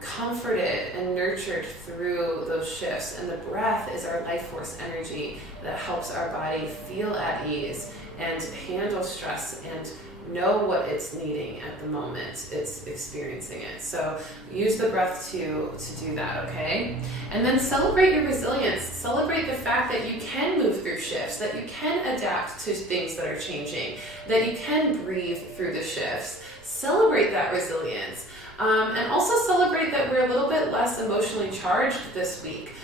comforted and nurtured through those shifts. And the breath is our life force energy that helps our body feel at ease and handle stress and know what it's needing at the moment it's experiencing it. So use the breath to do that, okay? And then celebrate your resilience. Celebrate the fact that you can move through shifts, that you can adapt to things that are changing, that you can breathe through the shifts. Celebrate that resilience. And also celebrate that we're a little bit less emotionally charged this week.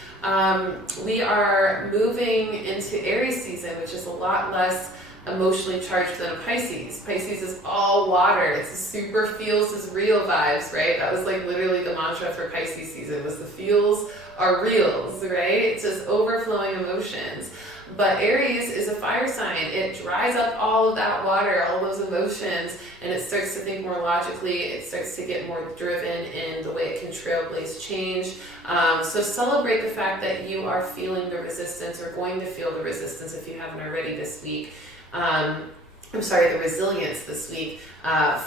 We are moving into Aries season, which is a lot less emotionally charged than Pisces. Pisces is all water. It's super feels is real vibes, right? That was like literally the mantra for Pisces season, was the feels are reals, right? It's just overflowing emotions. But Aries is a fire sign. It dries up all of that water, all those emotions, and it starts to think more logically. It starts to get more driven in the way it can trailblaze change. So celebrate the fact that you are feeling the resistance, or going to feel the resistance if you haven't already this week. The resilience this week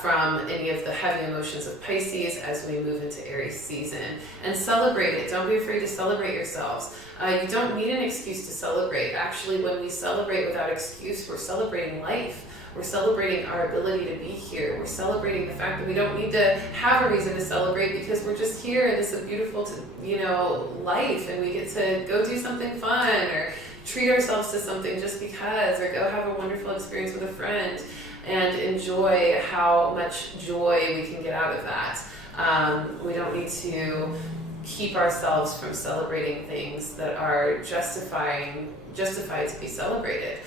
from any of the heavy emotions of Pisces as we move into Aries season. And celebrate it. Don't be afraid to celebrate yourselves. You don't need an excuse to celebrate. Actually, when we celebrate without excuse, we're celebrating life. We're celebrating our ability to be here. We're celebrating the fact that we don't need to have a reason to celebrate, because we're just here and it's a beautiful, life, and we get to go do something fun, or treat ourselves to something just because, or go have a wonderful experience with a friend and enjoy how much joy we can get out of that. We don't need to keep ourselves from celebrating things that are justified to be celebrated,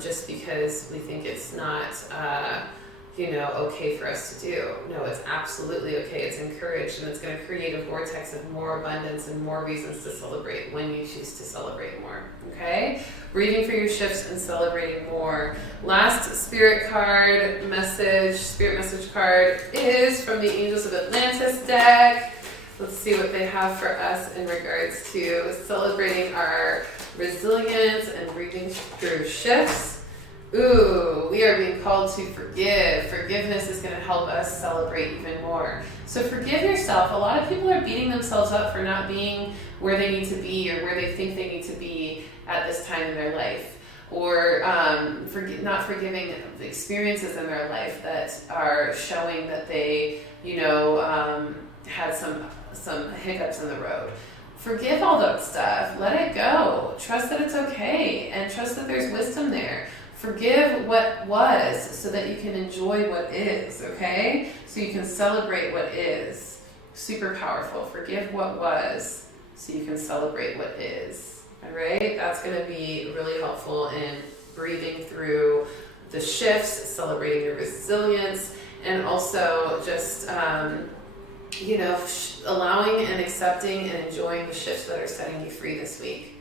just because we think it's not okay for us to do. No, it's absolutely okay. It's encouraged, and it's going to create a vortex of more abundance and more reasons to celebrate when you choose to celebrate more. Okay? Breathing for your shifts and celebrating more. Last spirit message card is from the Angels of Atlantis deck. Let's see what they have for us in regards to celebrating our resilience and breathing through shifts. Ooh, we are being called to forgive. Forgiveness is going to help us celebrate even more. So forgive yourself. A lot of people are beating themselves up for not being where they need to be, or where they think they need to be at this time in their life, or not forgiving the experiences in their life that are showing that they, had some hiccups in the road. Forgive all that stuff. Let it go. Trust that it's okay, and trust that there's wisdom there. Forgive what was so that you can enjoy what is, okay? So you can celebrate what is. Super powerful. Forgive what was so you can celebrate what is. All right? That's going to be really helpful in breathing through the shifts, celebrating your resilience, and also just, allowing and accepting and enjoying the shifts that are setting you free this week.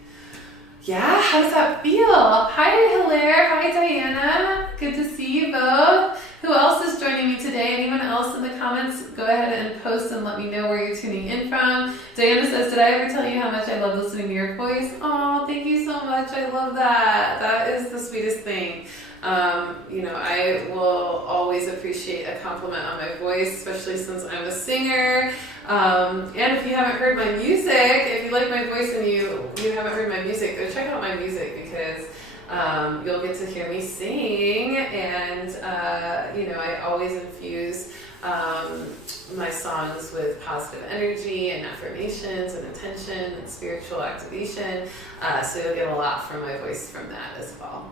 Yeah, how does that feel? Hi, Hilaire. Hi, Diana. Good to see you both. Who else is joining me today? Anyone else in the comments? Go ahead and post and let me know where you're tuning in from. Diana says, did I ever tell you how much I love listening to your voice? Oh, thank you so much. I love that. That is the sweetest thing. I will always appreciate a compliment on my voice, especially since I'm a singer. And if you haven't heard my music, if you like my voice and you haven't heard my music, go check out my music, because you'll get to hear me sing. And, I always infuse my songs with positive energy and affirmations and intention and spiritual activation. So you'll get a lot from my voice from that as well.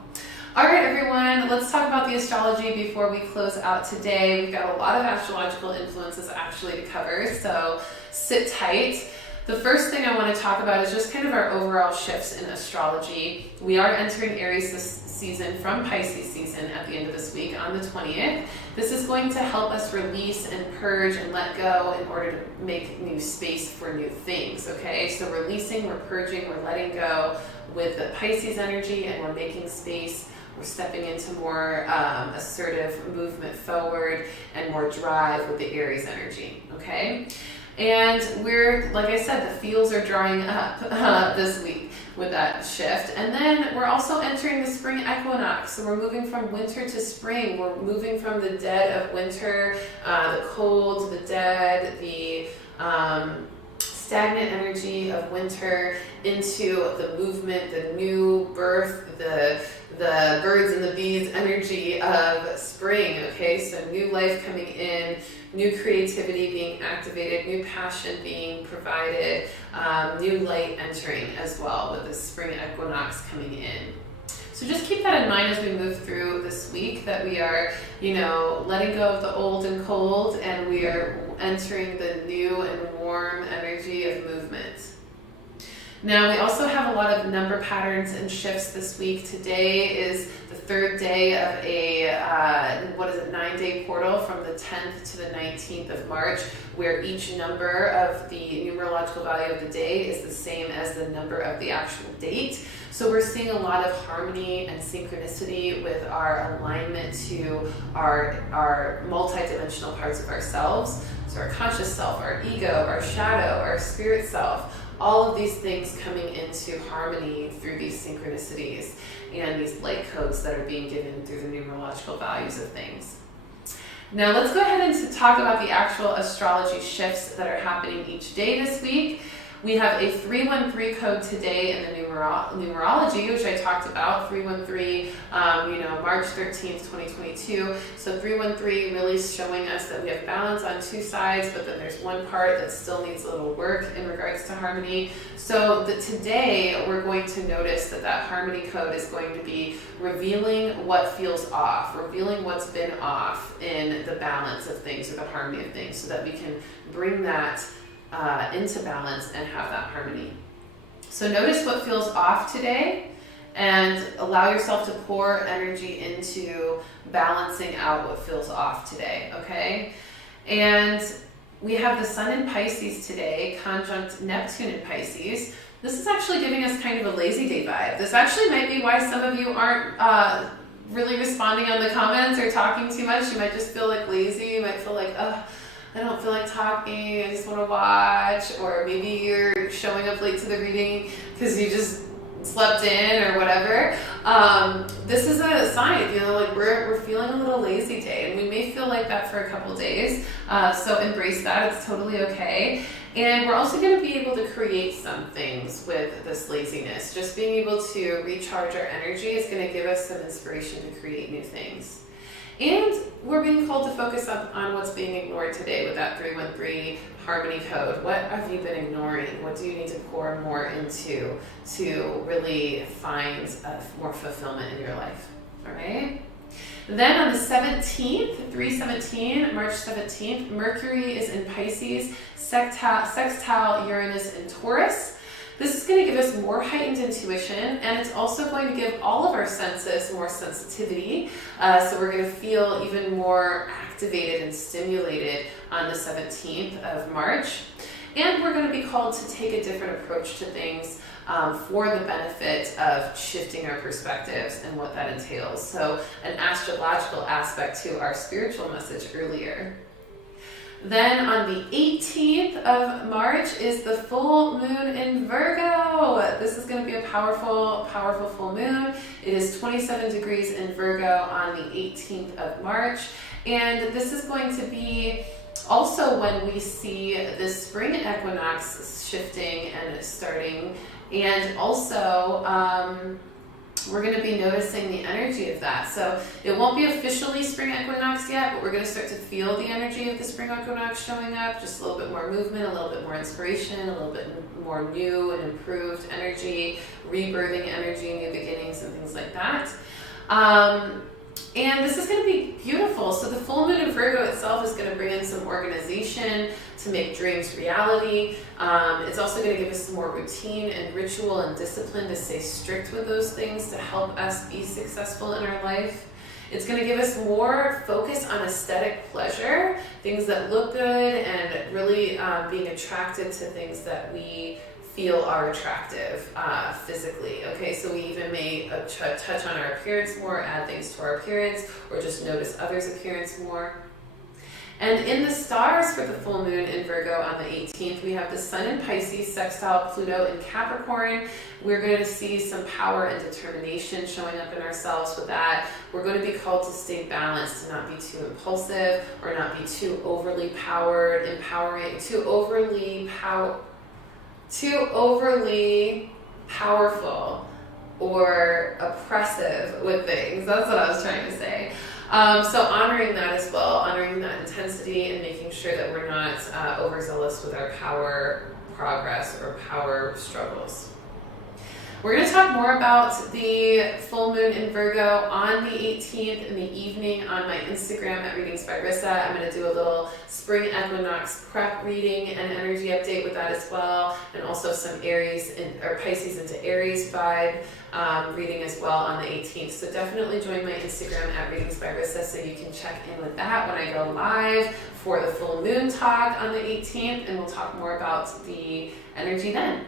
All right, everyone, let's talk about the astrology before we close out today. We've got a lot of astrological influences actually to cover, so sit tight. The first thing I want to talk about is just kind of our overall shifts in astrology. We are entering Aries this season from Pisces season at the end of this week on the 20th. This is going to help us release and purge and let go in order to make new space for new things, okay? So releasing, we're purging, we're letting go with the Pisces energy, and we're making space. We're stepping into more assertive movement forward and more drive with the Aries energy, okay? And we're, like I said, the feels are drawing up this week with that shift. And then we're also entering the spring equinox. So we're moving from winter to spring. We're moving from the dead of winter, the cold, the dead, the stagnant energy of winter into the movement, the new birth, the birds and the bees energy of spring, okay? So new life coming in, new creativity being activated, new passion being provided, new light entering as well with the spring equinox coming in. So So just keep that in mind as we move through this week, that we are, letting go of the old and cold, and we are entering the new and warm energy of movement. Now, we also have a lot of number patterns and shifts this week. Today is the third day of a 9-day portal from the 10th to the 19th of March, where each number of the numerological value of the day is the same as the number of the actual date. So we're seeing a lot of harmony and synchronicity with our alignment to our multidimensional parts of ourselves. So our conscious self, our ego, our shadow, our spirit self, all of these things coming into harmony through these synchronicities and these light codes that are being given through the numerological values of things. Now let's go ahead and talk about the actual astrology shifts that are happening each day this week. We have a 313 code today in the numerology, which I talked about, 313, March 13th, 2022. So 313 really showing us that we have balance on two sides, but then there's one part that still needs a little work in regards to harmony. So today we're going to notice that harmony code is going to be revealing what feels off, revealing what's been off in the balance of things or the harmony of things, so that we can bring that into balance and have that harmony. So notice what feels off today and allow yourself to pour energy into balancing out what feels off today, okay? And we have the Sun in Pisces today, conjunct Neptune in Pisces. This is actually giving us kind of a lazy day vibe. This actually might be why some of you aren't really responding on the comments or talking too much. You might just feel like lazy. You might feel like, I don't feel like talking, I just want to watch, or maybe you're showing up late to the reading because you just slept in or whatever. This is a sign, like we're feeling a little lazy day, and we may feel like that for a couple days, so embrace that, it's totally okay. And we're also going to be able to create some things with this laziness. Just being able to recharge our energy is going to give us some inspiration to create new things. And we're being called to focus on what's being ignored today with that 313 harmony code. What have you been ignoring? What do you need to pour more into to really find more fulfillment in your life? All right? Then on the 17th, 3/17, March 17th, Mercury is in Pisces, sextile Uranus in Taurus. This is going to give us more heightened intuition, and it's also going to give all of our senses more sensitivity. So we're going to feel even more activated and stimulated on the 17th of March. And we're going to be called to take a different approach to things for the benefit of shifting our perspectives and what that entails. So an astrological aspect to our spiritual message earlier. Then on the 18th of March is the full moon in Virgo. This is going to be a powerful, powerful full moon. It is 27 degrees in Virgo on the 18th of March. And this is going to be also when we see the spring equinox shifting and starting. And also, we're going to be noticing the energy of that. So it won't be officially spring equinox yet, but we're going to start to feel the energy of the spring equinox showing up. Just a little bit more movement, a little bit more inspiration, a little bit more new and improved energy, rebirthing energy, new beginnings, and things like that. And this is going to be beautiful. So the full moon in Virgo itself is going to bring in some organization to make dreams reality. It's also going to give us some more routine and ritual and discipline to stay strict with those things to help us be successful in our life. It's going to give us more focus on aesthetic pleasure, things that look good, and really being attracted to things that we feel are attractive physically. Okay, so we even may touch on our appearance more, add things to our appearance, or just notice others' appearance more. And in the stars for the full moon in Virgo on the 18th, we have the Sun in Pisces, sextile Pluto in Capricorn. We're going to see some power and determination showing up in ourselves with that. We're going to be called to stay balanced, to not be too impulsive, or not be too overly too overly powerful or oppressive with things. That's what I was trying to say. So honoring that as well, honoring that intensity and making sure that we're not overzealous with our power progress or power struggles. We're going to talk more about the full moon in Virgo on the 18th in the evening on my Instagram at Readings by Rissa. I'm going to do a little spring equinox prep reading and energy update with that as well, and also some Aries or Pisces into Aries vibe reading as well on the 18th. So definitely join my Instagram at Readings by Rissa so you can check in with that when I go live for the full moon talk on the 18th, and we'll talk more about the energy then.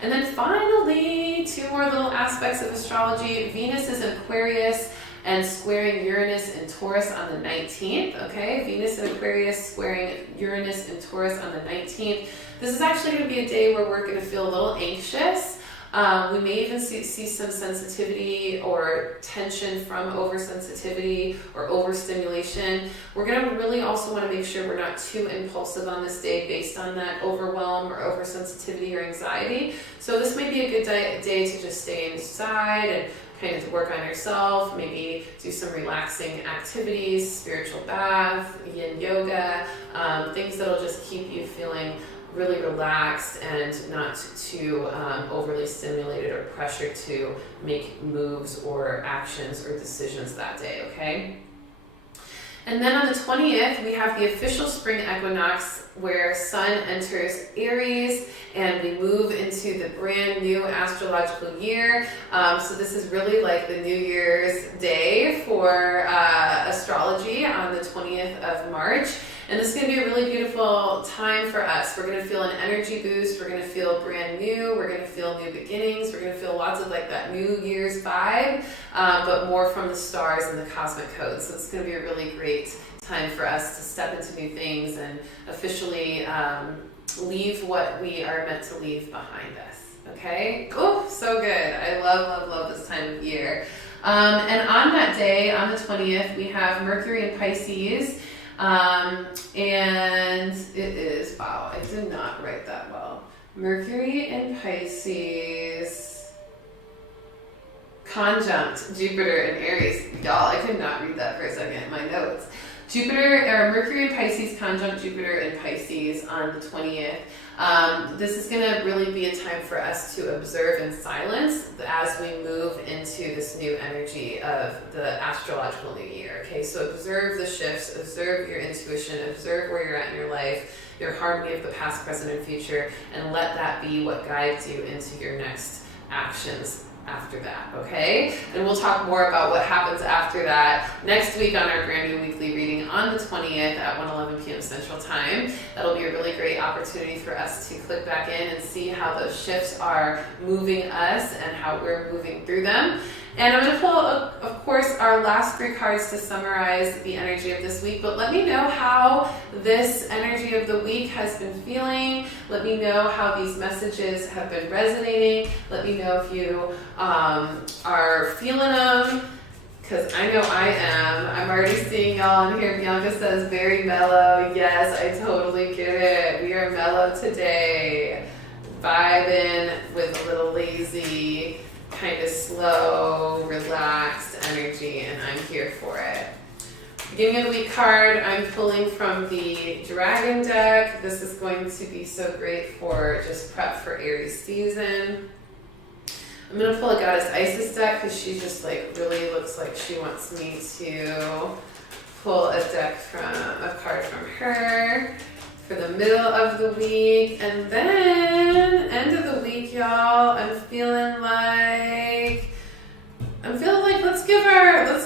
And then finally, two more little aspects of astrology. Venus is in Aquarius and squaring Uranus in Taurus on the 19th, okay? Venus in Aquarius squaring Uranus in Taurus on the 19th. This is actually going to be a day where we're going to feel a little anxious. We may even see some sensitivity or tension from oversensitivity or overstimulation. We're going to really also want to make sure we're not too impulsive on this day based on that overwhelm or oversensitivity or anxiety. So this may be a good day to just stay inside and kind of work on yourself, maybe do some relaxing activities, spiritual bath, yin yoga, things that'll just keep you feeling really relaxed and not too overly stimulated or pressured to make moves or actions or decisions that day, okay? And then on the 20th, we have the official spring equinox where Sun enters Aries and we move into the brand new astrological year. So this is really like the New Year's Day for astrology on the 20th of March. And this is going to be a really beautiful time for us. We're going to feel an energy boost. We're going to feel brand new. We're going to feel new beginnings. We're going to feel lots of like that New Year's vibe, but more from the stars and the cosmic codes. So it's going to be a really great time for us to step into new things and officially leave what we are meant to leave behind us. Okay? Oh, so good. I love this time of year. And on that day, on the 20th, we have Mercury in Pisces. And it is, wow, I did not write that well. Mercury in Pisces conjunct Jupiter in Aries. Y'all, I could not read that for a second in my notes. Mercury in Pisces conjunct Jupiter in Pisces on the 20th. This is going to really be a time for us to observe in silence as we move into this new energy of the astrological new year. Okay, so observe the shifts, observe your intuition, observe where you're at in your life, your harmony of the past, present, and future, and let that be what guides you into your next actions after that, okay? And we'll talk more about what happens after that next week on our brand new weekly reading on the 20th at 1:11 p.m. Central Time. That'll be a really great opportunity for us to click back in and see how those shifts are moving us and how we're moving through them. And I'm going to pull, of course, our last three cards to summarize the energy of this week, but let me know how this energy of the week has been feeling. Let me know how these messages have been resonating. Let me know if you are feeling them, because I know I am. I'm already seeing y'all in here. Bianca says, very mellow. Yes, I totally get it. We are mellow today. Vibing with a little lazy, kind of slow, relaxed energy, and I'm here for it. Beginning of the week card, I'm pulling from the Dragon deck. This is going to be so great for just prep for Aries season. I'm going to pull a Goddess Isis deck because she just like really looks like she wants me to pull a card from her for the middle of the week. And then end of the week, y'all, I'm feeling like let's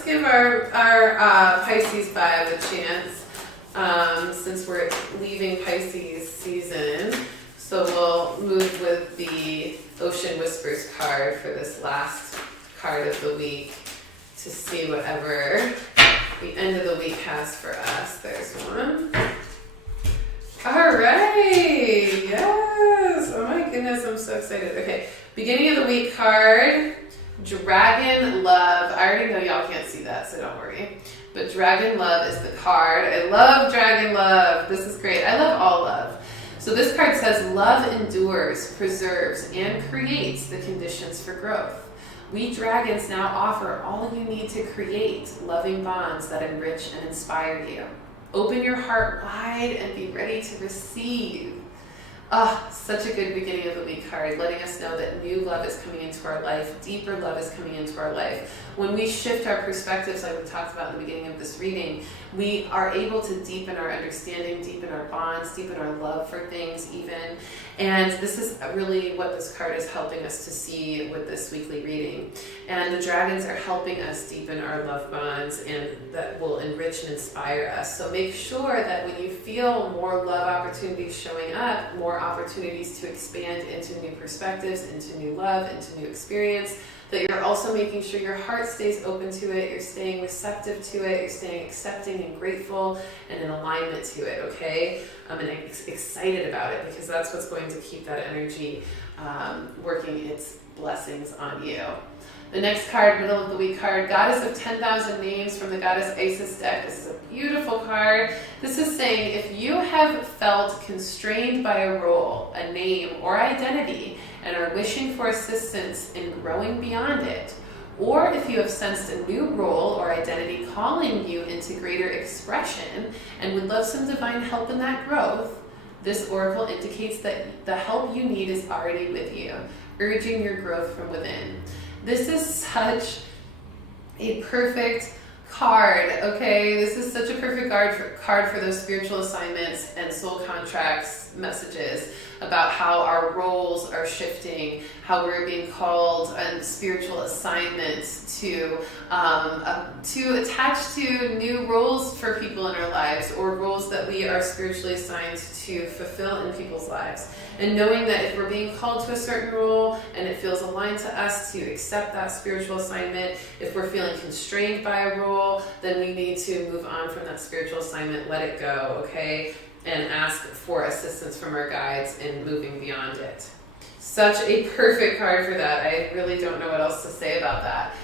give our Pisces vibe a chance, since we're leaving Pisces season. So we'll move with the Ocean Whispers card for this last card of the week to see whatever the end of the week has for us. There's one. All right. Yes. Oh my goodness, I'm so excited. Okay. Beginning of the week card, Dragon Love. I already know y'all can't see that, so don't worry. But Dragon Love is the card. I love Dragon Love. This is great. I love all love. So this card says, love endures, preserves, and creates the conditions for growth. We dragons now offer all you need to create loving bonds that enrich and inspire you. Open your heart wide and be ready to receive. Such a good beginning of the week card, letting us know that new love is coming into our life, deeper love is coming into our life. When we shift our perspectives, like we talked about in the beginning of this reading, we are able to deepen our understanding, deepen our bonds, deepen our love for things even. And this is really what this card is helping us to see with this weekly reading. And the dragons are helping us deepen our love bonds, and that will enrich and inspire us. So make sure that when you feel more love opportunities showing up, more opportunities to expand into new perspectives, into new love, into new experience, that you're also making sure your heart stays open to it, you're staying receptive to it, you're staying accepting and grateful and in alignment to it, okay? And excited about it, because that's what's going to keep that energy working its blessings on you. The next card, middle of the week card, Goddess of 10,000 Names from the Goddess Isis deck. This is a beautiful card. This is saying if you have felt constrained by a role, a name, or identity, and are wishing for assistance in growing beyond it, or if you have sensed a new role or identity calling you into greater expression and would love some divine help in that growth, this oracle indicates that the help you need is already with you, urging your growth from within. This is such a perfect card, okay? This is such a perfect card for those spiritual assignments and soul contracts messages about how our roles are shifting, how we're being called on spiritual assignments to attach to new roles for people in our lives, or roles that we are spiritually assigned to fulfill in people's lives. And knowing that if we're being called to a certain role and it feels aligned to us, to accept that spiritual assignment. If we're feeling constrained by a role, then we need to move on from that spiritual assignment, let it go, okay? And ask for assistance from our guides in moving beyond it. Such a perfect card for that. I really don't know what else to say about that.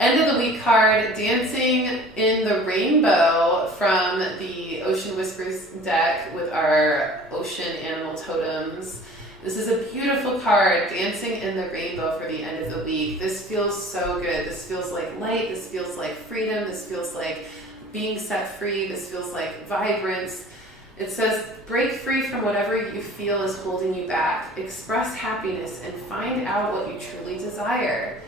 End of the week card, Dancing in the Rainbow from the Ocean Whispers deck with our ocean animal totems. This is a beautiful card, Dancing in the Rainbow for the end of the week. This feels so good. This feels like light. This feels like freedom. This feels like being set free. This feels like vibrance. It says, break free from whatever you feel is holding you back. Express happiness and find out what you truly desire.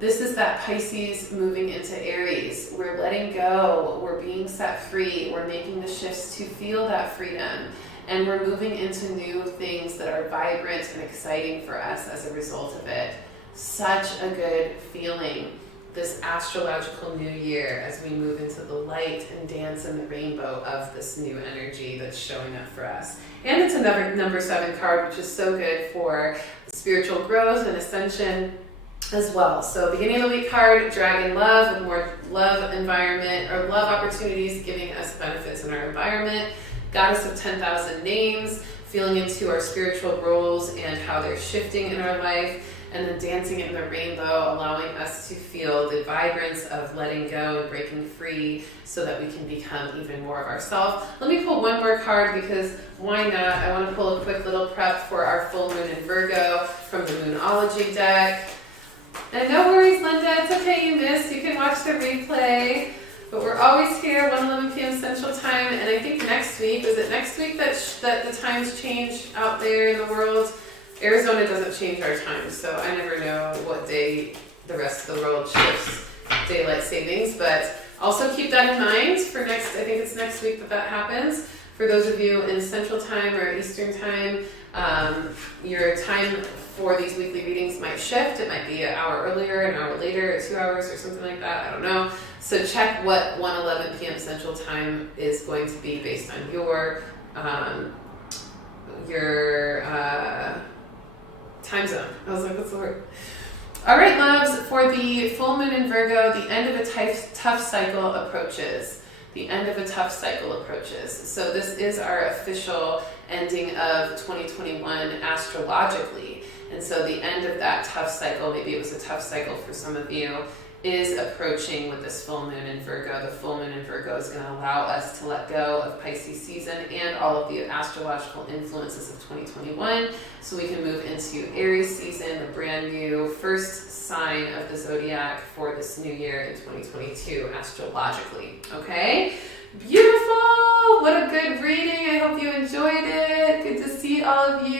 This is that Pisces moving into Aries. We're letting go. We're being set free. We're making the shifts to feel that freedom. And we're moving into new things that are vibrant and exciting for us as a result of it. Such a good feeling. This astrological new year as we move into the light and dance in the rainbow of this new energy that's showing up for us. And it's another number 7 card, which is so good for spiritual growth and ascension as well. So beginning of the week card, Dragon Love, with more love environment or love opportunities giving us benefits in our environment. Goddess of 10,000 Names, feeling into our spiritual roles and how they're shifting in our life. And then Dancing in the Rainbow, allowing us to feel the vibrance of letting go and breaking free so that we can become even more of ourselves. Let me pull one more card, because why not? I want to pull a quick little prep for our full moon in Virgo from the Moonology deck. And no worries, Linda, it's okay you missed. You can watch the replay. But we're always here, 1:11 p.m. Central Time. And I think next week, is it next week that the times change out there in the world? Arizona doesn't change our time, so I never know what day the rest of the world shifts daylight savings. But also keep that in mind for next, I think it's next week that happens. For those of you in Central Time or Eastern Time, your time for these weekly readings might shift. It might be an hour earlier, an hour later, or 2 hours or something like that. I don't know. So check what 1:11 p.m. Central Time is going to be based on your time zone. I was like, what's the word? All right, loves, for the full moon in Virgo, the end of a tough cycle approaches. The end of a tough cycle approaches. So this is our official ending of 2021 astrologically. And so the end of that tough cycle, maybe it was a tough cycle for some of you, is approaching with this full moon in Virgo. The full moon in Virgo is going to allow us to let go of Pisces season and all of the astrological influences of 2021, so we can move into Aries season, the brand new first sign of the zodiac for this new year in 2022 astrologically. Okay? Beautiful! What a good reading. I hope you enjoyed it. Good to see all of you.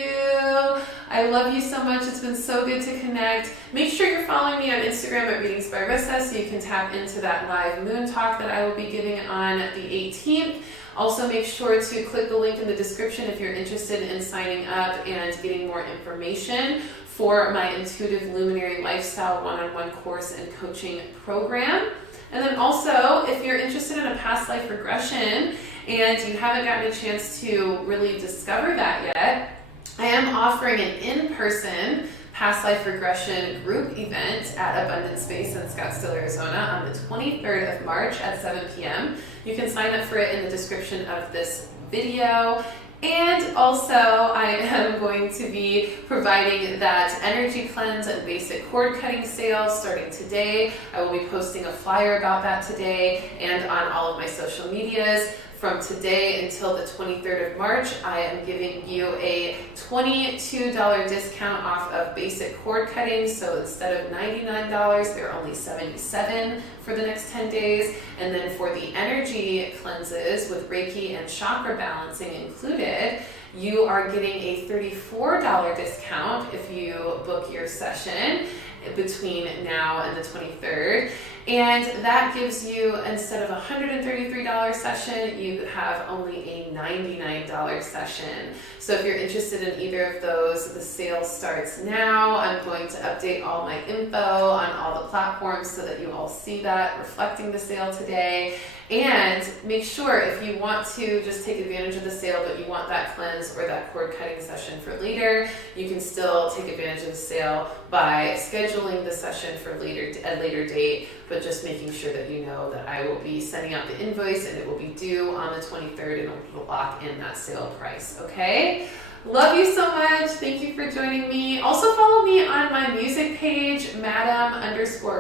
I love you so much. It's been so good to connect. Make sure you're following me on Instagram at Readings by Rissa so you can tap into that live moon talk that I will be giving on the 18th. Also, make sure to click the link in the description if you're interested in signing up and getting more information for my Intuitive Luminary Lifestyle one-on-one course and coaching program. And then also, if you're interested in a past life regression and you haven't gotten a chance to really discover that yet, I am offering an in-person past life regression group event at Abundance Space in Scottsdale, Arizona on the 23rd of March at 7 p.m. You can sign up for it in the description of this video. And also, I am going to be providing that energy cleanse and basic cord cutting sale starting today. I will be posting a flyer about that today and on all of my social medias. From today until the 23rd of March, I am giving you a $22 discount off of basic cord cutting. So instead of $99, they're only $77 for the next 10 days. And then for the energy cleanses with Reiki and chakra balancing included, you are getting a $34 discount if you book your session between now and the 23rd. And that gives you, instead of a $133 session, you have only a $99 session. So if you're interested in either of those, the sale starts now. I'm going to update all my info on all the platforms so that you all see that reflecting the sale today. And make sure, if you want to just take advantage of the sale, but you want that cleanse or that cord cutting session for later, you can still take advantage of the sale by scheduling the session for a later date, but just making sure that you know that I will be sending out the invoice and it will be due on the 23rd in order to lock in that sale price, okay? Love you so much. Thank you for joining me. Also follow me on my music page, Madam_Rissa,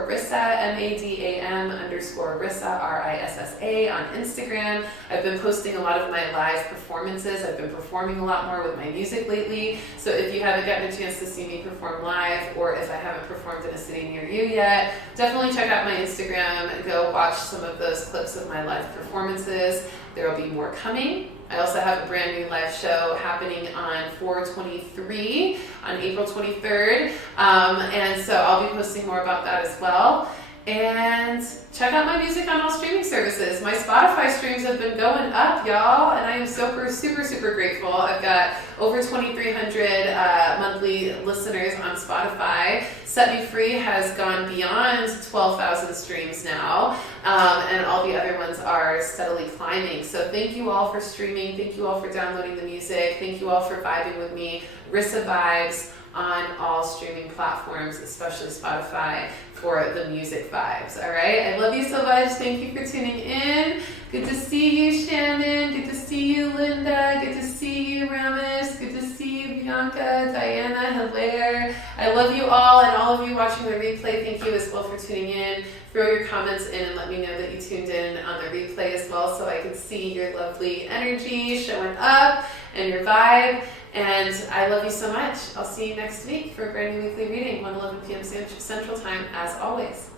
MADAM_Rissa, RISSA on Instagram. I've been posting a lot of my live performances. I've been performing a lot more with my music lately. So if you haven't gotten a chance to see me perform live, or if I haven't performed in a city near you yet, definitely check out my Instagram and go watch some of those clips of my live performances. There will be more coming. I also have a brand new live show happening on 4/23 on April 23rd. And so I'll be posting more about that as well. And check out my music on all streaming services. My Spotify streams have been going up, y'all, and I am super, super, super grateful. I've got over 2,300 monthly listeners on Spotify. Set Me Free has gone beyond 12,000 streams now, and all the other ones are steadily climbing. So thank you all for streaming. Thank you all for downloading the music. Thank you all for vibing with me. Rissa Vibes on all streaming platforms, especially Spotify, for the music vibes. All right, I love you so much. Thank you for tuning in. Good to see you, Shannon. Good to see you, Linda. Good to see you, Ramesh. Good to see you, Bianca, Diana, Hilaire. I love you all, and all of you watching the replay, thank you as well for tuning in. Throw your comments in and let me know that you tuned in on the replay as well, so I can see your lovely energy showing up and your vibe. And I love you so much. I'll see you next week for a brand new weekly reading, 1:11 p.m. Central Time, as always.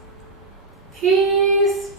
Peace.